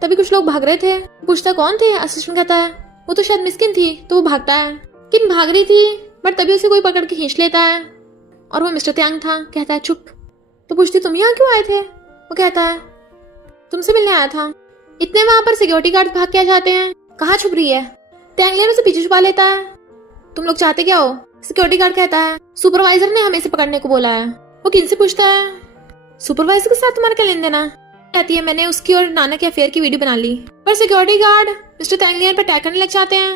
तभी कुछ लोग भाग रहे थे, पूछता कौन थे। असिस्टेंट कहता है वो तो शायद मिस्किन थी, तो वो भागता है। किन भाग रही थी बट तभी उसे कोई पकड़ के खींच लेता है और वो मिस्टर तैंग था। कहता है चुप। तो पूछती तुम यहाँ क्यों आए थे। वो कहता है तुमसे मिलने आया था। इतने वहां पर सिक्योरिटी गार्ड भाग के आ जाते हैं, कहाँ छुप रही है। तैंगलियन उसे पीछे छुपा लेता है। तुम लोग चाहते क्या हो। सिक्योरिटी गार्ड कहता है सुपरवाइजर ने हमें इसे पकड़ने को बोला है। वो किन से पूछता है सुपरवाइजर के साथ तुम्हारा क्या लेन देना। कहती है मैंने उसकी और नाना के अफेयर की वीडियो बना ली। पर सिक्योरिटी गार्ड मिस्टर तैंगलियन पर अटैक करने लग जाते हैं।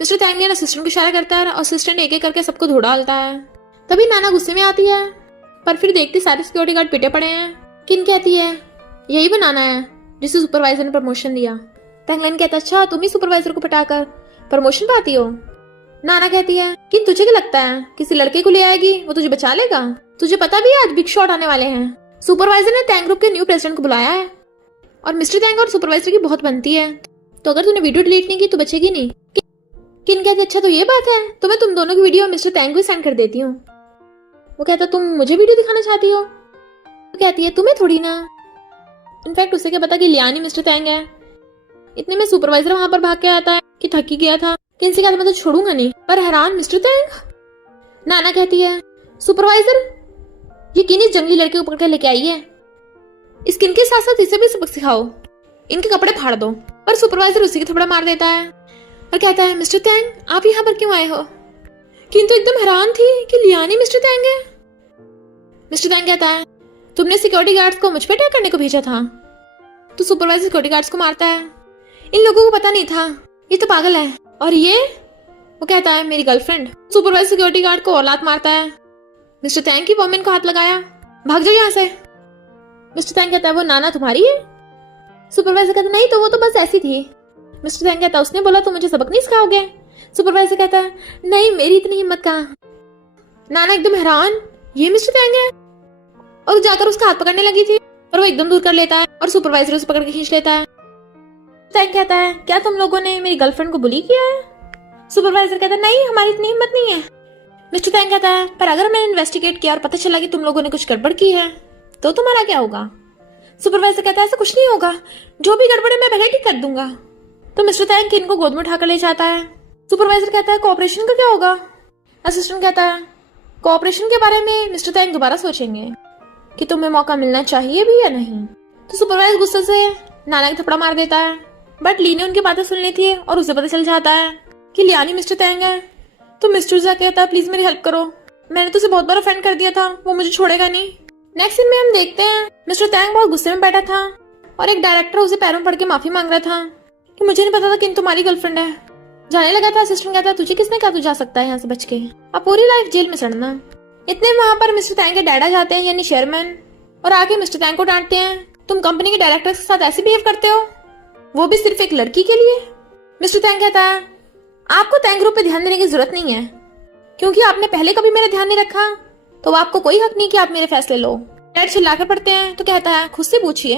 मिस्टर तैंगलियन असिस्टेंट को इशारा करता है और असिस्टेंट एक एक करके सबको धो डालता है। तभी नाना गुस्से में आती है पर फिर देखती सारे सिक्योरिटी गार्ड पिटे पड़े हैं। किन कहती है यही बनाना है जिसे सुपरवाइजर ने प्रमोशन दिया। तैंगलियन कहता अच्छा तुम ही सुपरवाइजर को पटाकर प्रमोशन पाती हो। नाना कहती है कि तुझे क्या लगता है किसी लड़के को ले आएगी वो तुझे बचा लेगा। तुझे पता भी है आज बिग शॉट आने वाले हैं। सुपरवाइजर ने तैंग ग्रुप के न्यू प्रेसिडेंट को बुलाया है और मिस्टर तैंग और सुपरवाइजर की बहुत बनती है, तो अगर तूने वीडियो डिलीट नहीं की तो बचेगी नहीं। किन कहती अच्छा तो ये बात है, तो मैं तुम दोनों की वीडियो मिस्टर तैंग को सेंड कर देती हूँ। वो कहता तुम मुझे वीडियो दिखाना चाहती हो। तो कहती है तुम्हें थोड़ी ना, इनफैक्ट उसे क्या पता कि लियानी मिस्टर तैंग है। इतने में सुपरवाइजर वहां पर भाग के आता है कि थक ही गया था। किन से कहता मैं तो छोड़ूंगा नहीं, पर हैरान मिस्टर तैंग। नाना कहती है सुपरवाइजर ये किन इस जंगली लड़के को पकड़ कर लेके आई है, इस किन के साथ साथ इसे भी सबक सिखाओ, इनके कपड़े फाड़ दो। पर सुपरवाइजर उसी के थपड़ा मार देता है और कहता है मिस्टर तैंग आप यहाँ पर क्यों आए हो। किन तो एकदम हैरान थी कि लियानी मिस्टर तैंग है। मिस्टर तैंग कहता है तुमने सिक्योरिटी गार्ड्स को मुझ पे अटैक करने को भेजा था। तो सुपरवाइजर सिक्योरिटी गार्ड्स को मारता है। इन लोगों को पता नहीं था ये तो पागल है। और ये वो कहता है मेरी गर्लफ्रेंड। सुपरवाइजर सिक्योरिटी गार्ड को और लात मारता है। मिस्टर तैंग की वॉमेन को हाथ लगाया, भाग जाओ यहाँ से। मिस्टर तैंग कहता है वो नाना तुम्हारी है। सुपरवाइजर कहता नहीं तो वो तो बस ऐसी थी। मिस्टर तैंग कहता उसने बोला तुम मुझे सबक नहीं सिखाओगे। सुपरवाइजर कहता है नहीं मेरी इतनी हिम्मत कहाँ। नाना एकदम हैरान ये मिस्टर तैंग है और जाकर उसका हाथ पकड़ने लगी थी। पर वो एकदम दूर कर लेता है और सुपरवाइजर उसे पकड़ के खींच लेता है। टैंग कहता है, क्या तुम लोगों ने मेरी गर्लफ्रेंड को बुली किया है? सुपरवाइजर कहता है, नहीं, हमारी इतनी हिम्मत नहीं है। मिस्टर टैंग कहता है, पर अगर मैंने इन्वेस्टिगेट किया और पता चला कि तुम लोगों ने कुछ गड़बड़ की है तो तुम्हारा क्या होगा? सुपरवाइजर कहता है, ऐसा कुछ नहीं होगा, जो भी गड़बड़ है मैं पहले ठीक कर दूंगा। तो मिस्टर टैंग किन को गोद में उठाकर ले जाता है। सुपरवाइजर कहता है, कोऑपरेशन का क्या होगा? असिस्टेंट कहता है, कोऑपरेशन के बारे में मिस्टर टैंग दोबारा सोचेंगे कि तुम्हें मौका मिलना चाहिए भी या नहीं। तो सुपरवाइजर गुस्से से नाना की थप्पड़ मार देता है, बट ली ने उनकी बातें सुन ली थी और उसे पता चल जाता है कि लियानी मिस्टर टैंग है। तो मिस्टर जा कहता है, प्लीज मेरी हेल्प करो, मैंने तो उसे बहुत बार ऑफेंड कर दिया था, वो मुझे छोड़ेगा नहीं। नेक्स्ट सीन में हम देखते हैं मिस्टर टैंग बहुत गुस्से में बैठा था और एक डायरेक्टर उसे पैरों में पड़ के माफी मांग रहा था कि मुझे नहीं पता था कि तुम्हारी गर्लफ्रेंड है। जाने लगा था। असिस्टेंट कहता है, तुझे किसने कहा तू जा सकता है यहाँ से बच के, अब पूरी लाइफ जेल में सड़ना। इतने वहां पर मिस्टर टैंग के डैड आ जाते हैं, यानी चेयरमैन, और आके मिस्टर टैंग को डांटते हैं, तुम कंपनी के डायरेक्टर के साथ ऐसे बिहेव करते हो, वो भी सिर्फ एक लड़की के लिए। मिस्टर टैंग कहता है, आपको टैंग ग्रुप पे ध्यान देने की जरूरत नहीं है, क्योंकि आपने पहले कभी मेरा ध्यान नहीं रखा तो आपको कोई हक नहीं कि आप मेरे फैसले लो। डैड चिल्लाकर पड़ते हैं तो कहता है, खुद से पूछिए,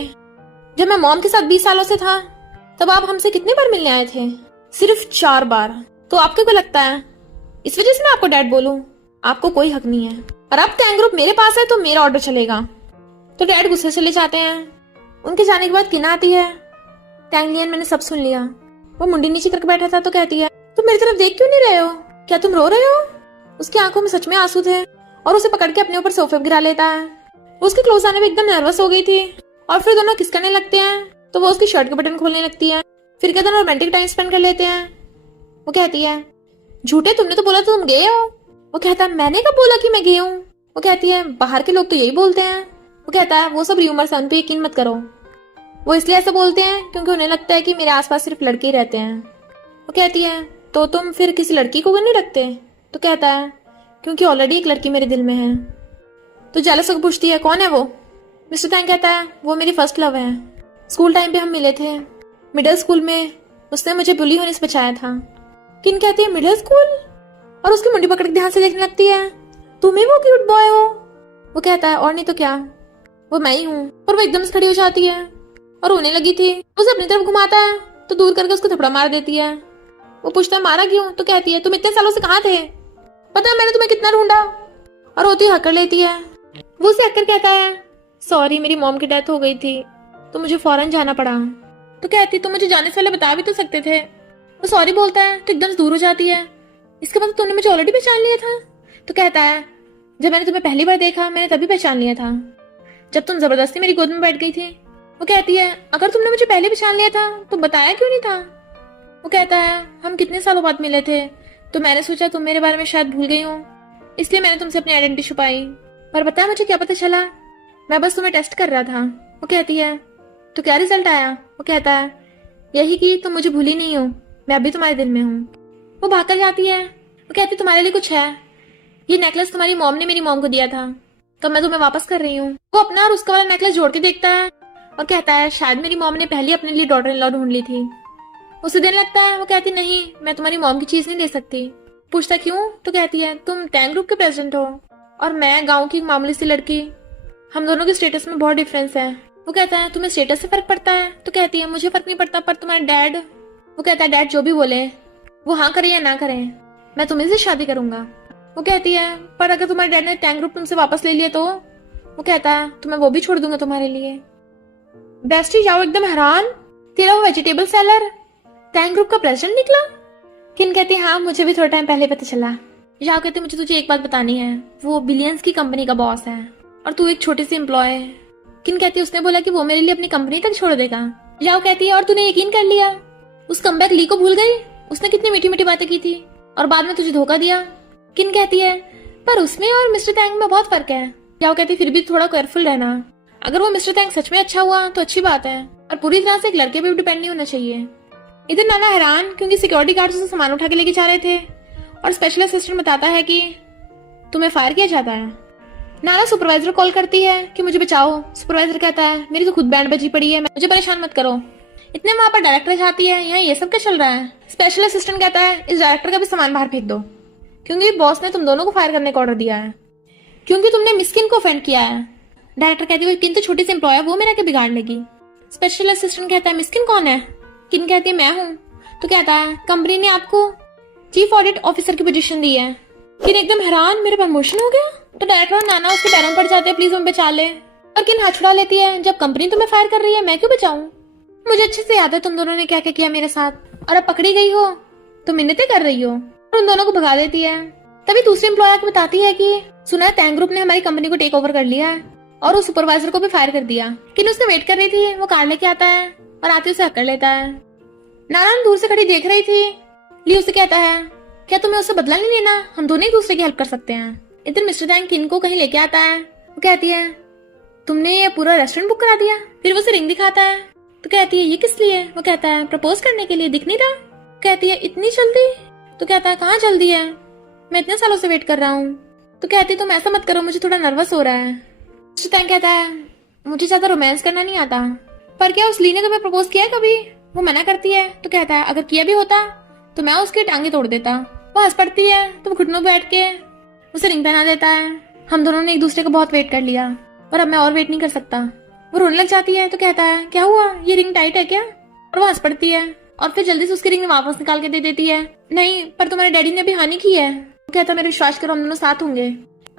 जब मैं मॉम के साथ 20 सालों से था तब आप हमसे कितने बार मिलने आए थे? सिर्फ 4 बार। तो आपको क्या लगता है इस वजह से मैं आपको डैड बोलूं? आपको कोई हक नहीं है, और अब टैंग ग्रुप मेरे पास है तो मेरा ऑर्डर चलेगा। तो डैड गुस्से से चले जाते हैं। उनके जाने के बाद किन आती है, टैंग लियन, मैंने सब सुन लिया। वो मुंडी नीचे करके बैठा था तो कहती है, तुम मेरी तरफ देख क्यों नहीं रहे हो? क्या तुम रो रहे हो? उसकी आंखों में सच में आंसू थे और उसे पकड़ के अपने ऊपर सोफे पर गिरा लेता है। उसके क्लोज आने में एकदम नर्वस हो गई थी और फिर दोनों किस करने लगते हैं तो वो उसकी शर्ट के बटन खोलने लगती है। फिर क्या दोनों रोमांटिक टाइम स्पेंड कर लेते हैं। वो कहती है, झूठे, तुमने तो बोला तो तुम गए हो। वो कहता है, मैंने कब बोला कि मैं गई हूँ? वो कहती है, बाहर के लोग तो यही बोलते हैं। वो कहता है, वो सब र्यूमर्स हैं, उन पे यकीन मत करो। वो इसलिए ऐसा बोलते हैं क्योंकि उन्हें लगता है कि मेरे आसपास सिर्फ लड़के ही रहते हैं। वो कहती है, तो तुम फिर किसी लड़की को नहीं रखते? तो कहता है, क्योंकि ऑलरेडी एक लड़की मेरे दिल में है। तो जेलस होकर पूछती है, कौन है वो? मिस्टर टैंग कहता है, वो मेरी फर्स्ट लव है। स्कूल टाइम पे हम मिले थे, मिडिल स्कूल में उसने मुझे बुली होने से बचाया था। किन कहती है, मिडिल स्कूल? और उसकी मुंडी पकड़ के ध्यान से देखने लगती है, तुम ही वो क्यूट बॉय हो? वो कहता है, और नहीं तो क्या, वो मैं ही हूँ। और वो एकदम से खड़ी हो जाती है और रोने लगी थी। उसे अपनी तरफ घुमाता है तो दूर करके उसको थप्पड़ मार देती है। वो पूछता है, मारा क्यों? तो कहती है, तुम इतने सालों से कहाँ थे? पता है मैंने तुम्हें कितना ढूंढा। और रोती हक कर लेती है। वो उसे हक कर कहता है, सॉरी, मेरी मॉम की डेथ हो गई थी तो मुझे फौरन जाना पड़ा। तो कहती, तुम मुझे जाने से पहले बता भी तो सकते थे। वो सॉरी बोलता है तो एकदम दूर हो जाती है। इसके बाद तुमने मुझे ऑलरेडी पहचान लिया था? तो कहता है, जब मैंने तुम्हें पहली बार देखा मैंने तभी पहचान लिया था, जब तुम जबरदस्ती मेरी गोद में बैठ गई थी। वो कहती है, अगर तुमने मुझे पहले पहचान लिया था तो बताया क्यों नहीं था? वो कहता है, हम कितने सालों बाद मिले थे तो मैंने सोचा तुम मेरे बारे में शायद भूल गई हो, इसलिए मैंने तुमसे अपनी आइडेंटिटी छुपाई। पर बताया मुझे क्या पता चला, मैं बस तुम्हें टेस्ट कर रहा था। वो कहती है, तो क्या रिजल्ट आया? वो कहता है, यही कि तुम मुझे भूली नहीं हो, मैं अभी तुम्हारे दिल में हूँ। वो भाग कर जाती है। वो कहती, तुम्हारे लिए कुछ है, ये नेकलेस तुम्हारी मॉम ने मेरी मॉम को दिया था तो मैं तुम्हें वापस कर रही हूँ। वो अपना और उसका वाला नेकलेस जोड़ के देखता है और कहता है, शायद मेरी मॉम ने पहले अपने लिए डॉटर इन लॉ ढूंढ ली थी। उसे देने लगता है। वो कहती, नहीं, मैं तुम्हारी मॉम की चीज नहीं ले सकती। पूछता, क्यों? तो कहती है, तुम टैंग ग्रुप के प्रेसिडेंट हो और मैं गाँव की एक मामूली सी लड़की, हम दोनों के स्टेटस में बहुत डिफरेंस है। वो कहता है, तुम्हें स्टेटस से फर्क पड़ता है? तो कहती है, मुझे फर्क नहीं पड़ता, पर तुम्हारे डैड। वो कहता है, डैड जो भी बोले, वो हाँ करे या ना करे, मैं तुम्हें से शादी करूंगा। वो कहती है, पर अगर तुम्हारे डैड ने टैंग ग्रुप तुमसे वापस ले लिया तो? वो कहता है, तो मैं वो भी छोड़ दूंगा तुम्हारे लिए। बेस्टी जाओ एकदम हैरान, तेरा वो वेजिटेबल सेलर टैंग ग्रुप का प्रेसिडेंट निकला? किन कहती है, हाँ, मुझे भी थोड़ा टाइम पहले पता चला। जाओ कहते, मुझे तुझे एक बात बतानी है, वो बिलियंस की कंपनी का बॉस है और तू एक छोटी सी एम्प्लॉय है। किन कहती है, उसने बोला कि वो मेरे लिए अपनी कंपनी तक छोड़ देगा। जाओ कहती है, और तूने यकीन कर लिया? उस कमबैक ली को भूल गई? उसने कितनी मीठी मीठी बातें की थी और बाद में तुझे धोखा दिया। किन कहती है, पर उसमें और मिस्टर टैंग में बहुत फर्क है। जाओ कहती है, फिर भी थोड़ा केयरफुल रहना, अगर वो मिस्टर टैंग सच में अच्छा हुआ तो अच्छी बात है, और पूरी तरह से एक लड़के पे भी डिपेंड नहीं होना चाहिए। इधर नाना हैरान क्योंकि सिक्योरिटी गार्ड उसे सामान उठा के लेके जा रहे थे और स्पेशल असिस्टेंट बताता है कि तुम्हें फायर किया जाता है। नाना सुपरवाइजर कॉल करती है कि मुझे बचाओ। सुपरवाइजर कहता है, मेरी तो खुद बैंड बजी पड़ी है, मुझे परेशान मत करो। इतने वहां पर डायरेक्टर जाती है, यहाँ ये सब क्या चल रहा है? स्पेशल असिस्टेंट कहता है, इस डायरेक्टर का भी सामान बाहर फेंक दो, क्योंकि बॉस ने तुम दोनों को फायर करने का ऑर्डर दिया है, क्योंकि तुमने मिस्किन को ऑफेंड किया है। डायरेक्टर कहती है किन तो छोटी सी एम्प्लॉय है, वो मेरा क्या बिगाड़ लेगी। स्पेशल असिस्टेंट कहता है मिस किन कौन है? किन कहती है मैं हूँ। तो कहता है कंपनी ने आपको चीफ ऑडिट ऑफिसर की पोजीशन दी है। किन एकदम हैरान, मेरा प्रमोशन हो गया? तो डायरेक्टर नाना उसके पैरों में पड़ जाते हैं, प्लीज हमें बचा ले। और किन हाथ छुड़ा लेती है, जब कंपनी तुम्हें फायर कर रही है मैं क्यों बचाऊं? मुझे अच्छे से याद है तुम दोनों ने क्या क्या किया मेरे साथ, और अब पकड़ी गई हो तो मिन्नतें कर रही हो, और उन दोनों को भगा देती है। तभी दूसरी एम्प्लॉय को बताती है कि सुना है टैंग ग्रुप ने हमारी कंपनी को टेक ओवर कर लिया है और उस सुपरवाइजर को भी फायर कर दिया। किन उसने वेट कर रही थी, वो कार लेके आता है और आते उसे हक कर लेता है। नारायण दूर से खड़ी देख रही थी। ली उसे कहता है क्या तुम्हें उससे बदला नहीं लेना, हम दोनों एक दूसरे की हेल्प कर सकते हैं। इधर मिस्टर टैंग किन को कहीं लेके आता है। वो कहती है तुमने ये पूरा रेस्टोरेंट बुक करा दिया। फिर वो उसे रिंग दिखाता है। तो कहती है ये किस लिए? वो कहता है प्रपोज करने के लिए, दिख नहीं रहा। कहती है इतनी जल्दी? तो कहता है कहाँ जल्दी है, मैं इतने सालों से वेट कर रहा हूँ। तो कहती है तुम ऐसा मत करो, मुझे थोड़ा नर्वस हो रहा है। मिस्टर टैंग कहता है मुझे ज्यादा रोमांस करना नहीं आता, पर क्या उस ली ने तुम्हें प्रपोज किया है कभी? वो मना करती है। तो कहता है अगर किया भी होता तो मैं उसकी टांगे तोड़ देता। वो हंस पड़ती है तो वो घुटनों बैठ के उसे रिंग पहना देता है। हम दोनों ने एक दूसरे को बहुत वेट कर लिया और अब मैं और वेट नहीं कर सकता। वो रोने लग जाती है। तो कहता है क्या हुआ, ये रिंग टाइट है क्या? और वो हंस पड़ती है और फिर जल्दी से उसकी रिंग वापस निकाल के दे देती है। नहीं, पर तुम्हारे डैडी ने भी हानि की है। वो कहता है मेरे विश्वास करो, हम दोनों साथ होंगे।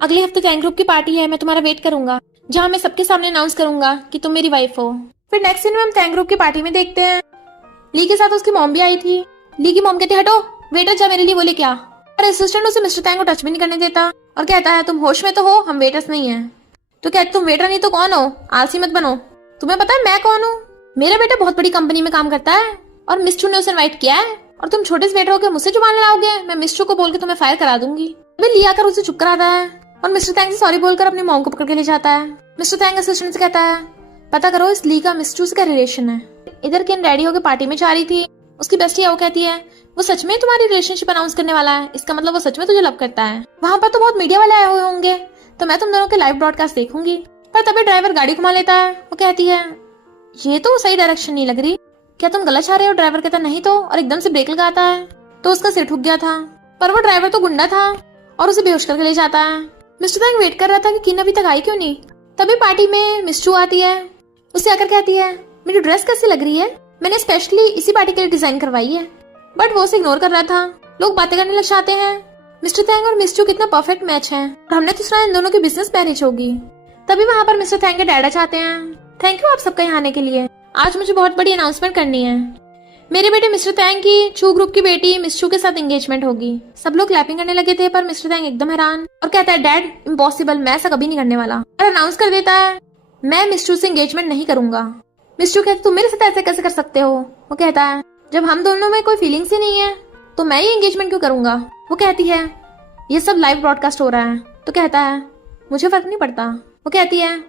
अगले हफ्ते टैंग ग्रुप की पार्टी है, मैं तुम्हारा वेट करूंगा, जहाँ मैं सबके सामने अनाउंस करूंगा कि तुम मेरी वाइफ हो। फिर नेक्स्ट सीन में हम टैंग ग्रुप की पार्टी में देखते हैं ली के साथ उसकी मॉम भी आई थी। ली की मॉम कहती है हटो वेटर जा मेरे लिए बोले क्या। और असिस्टेंट उसे मिस्टर टैंग को टच भी नहीं करने देता और कहता है तुम होश में तो हो, हम वेटर्स नहीं है। तो कहते तुम वेटर नहीं तो कौन हो, आलसी मत बनो, तुम्हें पता है मैं कौन हूँ? मेरा बेटा बहुत बड़ी कंपनी में काम करता है और मिस चू ने उसे इनवाइट किया है, और तुम छोटे से वेटर होकर मुझसे जुबान लड़ाओगे? मैं मिस चू को बोल के तुम्हें फायर करा दूंगी। अभी ली आकर उसे चुप कराता है और मिस्टर टैंग से सॉरी बोलकर अपनी मॉम को पकड़ के ले जाता है। मिस्टर टैंग असिस्टेंट से कहता है पता करो इस ली का मिस चू से क्या रिलेशन है। इधर किन रेडी होकर पार्टी में जा रही थी। उसकी बेस्टी वो कहती है वो सच में तुम्हारी रिलेशनशिप अनाउंस करने वाला है, इसका मतलब वो सच में तुझे लव करता है। वहाँ पर तो बहुत मीडिया वाले आए हुए होंगे, तो मैं तुम दोनों के लाइव ब्रॉडकास्ट देखूंगी। पर तभी ड्राइवर गाड़ी घुमा लेता है। वो कहती है ये तो सही डायरेक्शन नहीं लग रही, क्या तुम गलत जा रहे हो? ड्राइवर कहता नहीं तो, और एकदम से ब्रेक लगाता है तो उसका सिर ठुक गया था। पर वो ड्राइवर तो गुंडा था और उसे बेहोश करके ले जाता है। मिस्टर टैंग वेट कर रहा था कि किन अभी तक आई क्यों नहीं। तभी पार्टी में मिस चू आती है। उसे आकर कहती है मेरी ड्रेस कैसी लग रही है, मैंने स्पेशली इसी पार्टी के लिए डिजाइन करवाई है। बट वो उसे इग्नोर कर रहा था। लोग बातें करने लग जाते हैं मिस्टर टैंग और मिस चू कितना परफेक्ट मैच है, और हमने तो सुना इन दोनों की बिजनेस मैरिज होगी। तभी वहाँ पर मिस्टर टैंग के डैड आ जाते हैं। थैंक यू आप सबका यहाँ आने के लिए, आज मुझे बहुत बड़ी अनाउंसमेंट करनी है। मेरे बेटे मिस्टर टैंग की चू ग्रुप की बेटी मिस चू के साथ एंगेजमेंट होगी। सब लोग क्लैपिंग करने लगे थे, पर मिस्टर टैंग एकदम हैरान और कहता है डैड इम्पॉसिबल, मैं ऐसा कभी नहीं करने वाला। और अनाउंस कर देता है मैं मिस चू से एंगेजमेंट नहीं करूंगा। मिस चू कहती तुम मेरे साथ ऐसे कैसे कर सकते हो? वो कहता है जब हम दोनों में कोई फीलिंग्स ही नहीं है तो मैं ये एंगेजमेंट क्यों करूंगा। वो कहती है ये सब लाइव ब्रॉडकास्ट हो रहा है। तो कहता है मुझे फर्क नहीं पड़ता। वो कहती है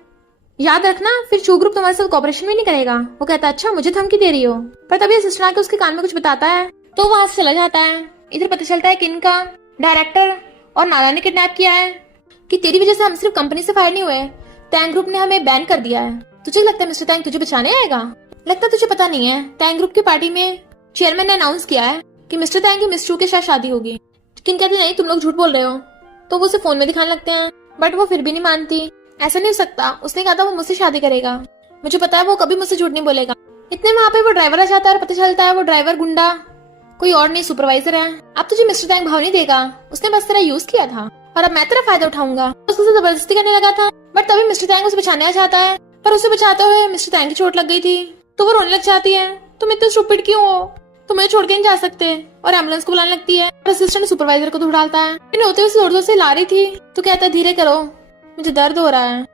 याद रखना फिर चू ग्रुप तुम्हारे साथ कॉपरेशन भी नहीं करेगा। वो कहता है अच्छा मुझे धमकी दे रही हो। पर तभी सिस्टर आके उसके कान में कुछ बताता है तो वहां से चला जाता है। इधर पता चलता है कि इनका डायरेक्टर और नाना ने किडनैप किया है कि तेरी वजह से हम सिर्फ कंपनी से फायर नहीं हुए, टैंग ग्रुप ने हमें बैन कर दिया है। तुझे लगता है मिस्टर टैंग तुझे बचाने आएगा? लगता तुझे पता नहीं है, टैंग ग्रुप की पार्टी में चेयरमैन ने अनाउंस किया है कि मिस्टर टैंग की मिस चू के साथ शादी होगी। किन कहती नहीं तुम लोग झूठ बोल रहे हो। तो वो उसे फोन में दिखाने लगते हैं, बट वो फिर भी नहीं मानती। ऐसा नहीं हो सकता, उसने कहा था वो मुझसे शादी करेगा, मुझे पता है वो कभी मुझसे झूठ नहीं बोलेगा। इतने वहाँ पे वो ड्राइवर आ जाता है और पता चलता है वो ड्राइवर गुंडा कोई और नहीं सुपरवाइजर है। अब तुझे मिस्टर टैंग भाव नहीं देगा, उसने बस तेरा यूज किया था और अब मैं तेरा फायदा उठाऊंगा। उससे जबरदस्ती करने लगा था, बट तभी मिस्टर टैंग उसे बचाने आ जाता है। पर उसे बचाते हुए मिस्टर टैंग की चोट लग गई थी तो वो रोने लग जाती है। तुम इतने स्टूपिड क्यों हो, तुम मुझे छोड़ के नहीं जा सकते। और एम्बुलेंस को बुलाने लगती है और असिस्टेंट सुपरवाइजर को ढूंढ डालता है। इन होते हुए जोर जोर से ला रही थी तो कहता है धीरे करो मुझे दर्द हो रहा है।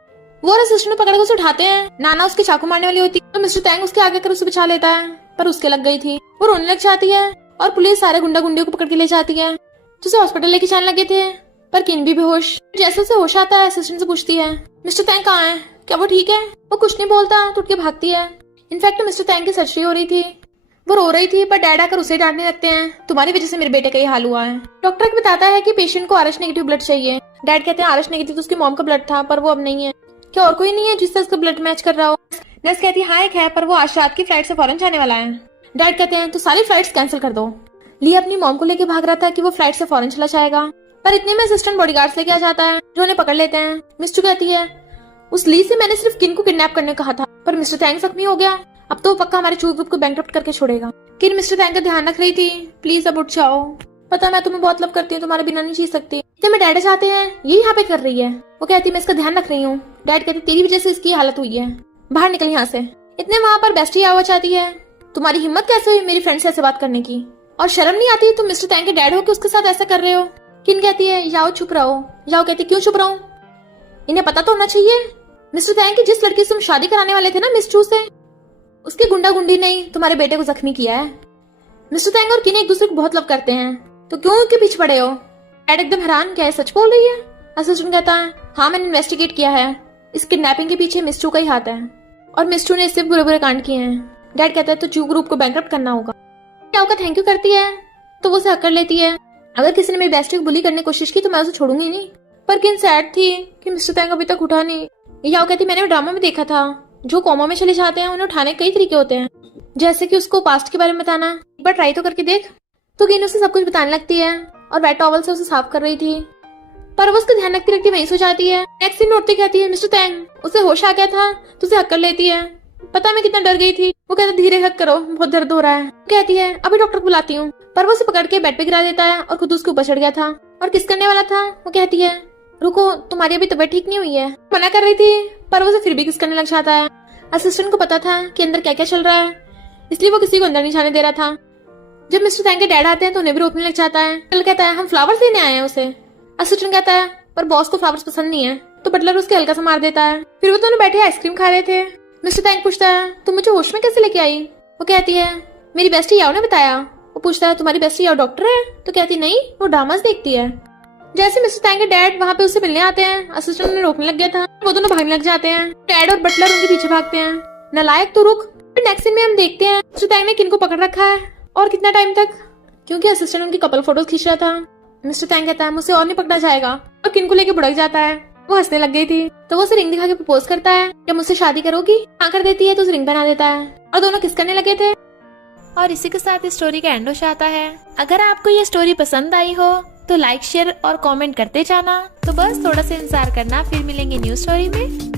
वो असिस्टेंट पकड़ के उसे उठाते हैं। नाना उसके चाकू मारने वाली होती है तो मिस्टर टैंग उसके आगे कर उसे बचा लेता है, पर उसके लग गई थी। वो रोने लग जाती है और पुलिस सारे गुंडा गुंडियों को पकड़ के ले जाती है जो उसे हॉस्पिटल लेके जाने लगे थे। पर किन भी बेहोश। जैसे उसे होश आता है असिस्टेंट से पूछती है मिस्टर टैंग कहाँ है, क्या वो ठीक है? वो कुछ नहीं बोलता तो उठ के भागती है। इनफैक्ट मिस्टर टैंग की सर्जरी हो रही थी, वो रो रही थी, पर डैड आकर उसे डांटने लगते हैं तुम्हारी वजह से मेरे बेटे का ये हाल हुआ है। डॉक्टर को बताता है कि पेशेंट को आरएच नेगेटिव ब्लड चाहिए। डैड कहते हैं आरएच नेगेटिव तो उसकी मॉम का ब्लड था, पर वो अब नहीं है। क्या और कोई नहीं है जिससे उसका ब्लड मैच कर रहा हो? नर्स कहती है हाँ एक है, पर वो आज रात की फ्लाइट से फौरन जाने वाला है। डैड कहते हैं तो सारी फ्लाइट्स कैंसिल कर दो। ली अपनी मॉम को लेके भाग रहा था कि वो फ्लाइट से फौरन चला जाएगा, पर इतने में असिस्टेंट बॉडीगार्ड्स लेके आ जाता है जो उन्हें पकड़ लेते हैं। मिस चू कहती है उस ली से मैंने सिर्फ किन को किडनैप करने कहा था, पर मिस्टर तैंग जख्मी हो गया। अब तो वो पक्का हमारे चूर ग्रुप को बैंकरप्ट करके छोड़ेगा। किन मिस्टर तैंग का ध्यान रख रही थी। प्लीज अब उठ जाओ। पता मैं तुम्हें बहुत लव करती हूँ, तुम्हारे बिना नहीं जी सकती। जब मैं डैड चाहते हैं ये यहाँ पे कर रही है। वो कहती मैं इसका ध्यान रख रही हूँ। डैड कहते तेरी वजह से इसकी हालत हुई है, बाहर निकल यहाँ से। इतने वहां पर बेस्टी आवाज आती है, तुम्हारी हिम्मत कैसे हुई मेरी फ्रेंड से ऐसे बात करने की, और शर्म नहीं आती तुम मिस्टर तैंग के डैड हो कि उसके साथ ऐसा कर रहे हो। किन कहती है जाओ चुप रहो। जाओ कहती क्यों चुप रहो, इन्हें पता तो होना चाहिए। मिस्टर तैंग की जिस लड़की से तुम शादी कराने वाले थे ना मिस चू से, उसकी गुंडा गुंडी नहीं तुम्हारे बेटे को जख्मी किया है। मिस्टर तैंग और किन एक दूसरे को बहुत लव करते हैं, तो क्यों उनके पीछे पड़े हो। डैड एकदम हैरान, क्या है सच बोल रही है। असिस्टेंट कहता है हाँ मैंने इन्वेस्टिगेट किया है, इस किडनैपिंग के पीछे मिस चू का ही हाथ है और मिस चू ने इससे बुरे बुरे कांड किए हैं। डैड कहता है तो चू ग्रुप को बैंकरप्ट करना होगा। क्या होगा थैंक यू करती है तो वो उसे हक कर लेती है। अगर किसी ने मेरी बेस्टी को बुली करने की कोशिश की तो मैं उसे छोड़ूंगी नहीं। पर किन सैड थी कि मिस्टर तैंग अभी तक उठा नहीं। याओ कहती मैंने ड्रामा में देखा था, जो कोमा में चले जाते हैं उन्हें उठाने के कई तरीके होते हैं, जैसे कि उसको पास्ट के बारे में बताना। एक बार ट्राई तो करके देख। तो किन उसे सब कुछ बताने लगती है और वेट टॉवल से उसे साफ कर रही थी, पर वो उसका ध्यान रखती रखती वहीं सो जाती है। नेक्स्ट सीन उठती कहती है मिस्टर तैंग उसे होश आ गया था तो उसे हक कर लेती है। पता मैं कितना डर गई थी। वो कहता धीरे हक करो बहुत दर्द हो रहा है। कहती है अभी डॉक्टर को बुलाती हूँ, पर वो उसे पकड़ के बेड पे गिरा देता है और खुद उसके ऊपर चढ़ गया था और किस करने वाला था। वो कहती है रुको तुम्हारी अभी तबीयत ठीक नहीं हुई है। मना कर रही थी पर वो उसे फिर भी किस करने लग जाता है। असिस्टेंट को पता था कि अंदर क्या क्या चल रहा है, इसलिए वो किसी को अंदर नहीं जाने दे रहा था। जब मिस्टर तैंग के डैड आते हैं तो उन्हें भी रोकने लग जाता है। कल कहता है हम फ्लावर्स देने आए हैं उसे। असिस्टेंट कहता है पर बॉस को फ्लावर्स पसंद नहीं है, तो बटलर उसके हल्का सा मार देता है। फिर वो दोनों बैठे आइसक्रीम खा रहे थे। मिस्टर तैंग पूछता है तुम मुझे होश में कैसे लेके आई। वो कहती है मेरी बेस्टी याओ ने बताया। वो पूछता है तुम्हारी बेस्टी याओ डॉक्टर है। तो कहती नहीं वो ड्रामास देखती है। जैसे मिस्टर तैंग के डैड वहाँ पे उससे मिलने आते हैं, असिस्टेंट उन्हें रोकने लग गया था। वो दोनों भागने लग जाते हैं। डैड और बटलर उनके पीछे भागते हैं। नालायक तो रुक। नेक्स्ट सीन में हम देखते हैं मिस्टर तैंग ने किन को पकड़ रखा है और कितना टाइम तक, क्योंकि असिस्टेंट उनकी कपल फोटोज खींच रहा था। मिस्टर तैंग कहता है मुझसे और नहीं पकड़ा जाएगा और किन को लेके भुड़क जाता है। वो हंसने लग गई थी तो वो उसे रिंग दिखा के प्रपोज करता है, क्या मुझसे शादी करोगी। हाँ कर देती है तो उसे रिंग बना देता है और दोनों किस करने लगे थे। और इसी के साथ इस स्टोरी का एंड हो जाता है। अगर आपको ये स्टोरी पसंद आई हो तो लाइक शेयर और कमेंट करते जाना। तो बस थोड़ा सा इंतजार करना, फिर मिलेंगे न्यू स्टोरी में।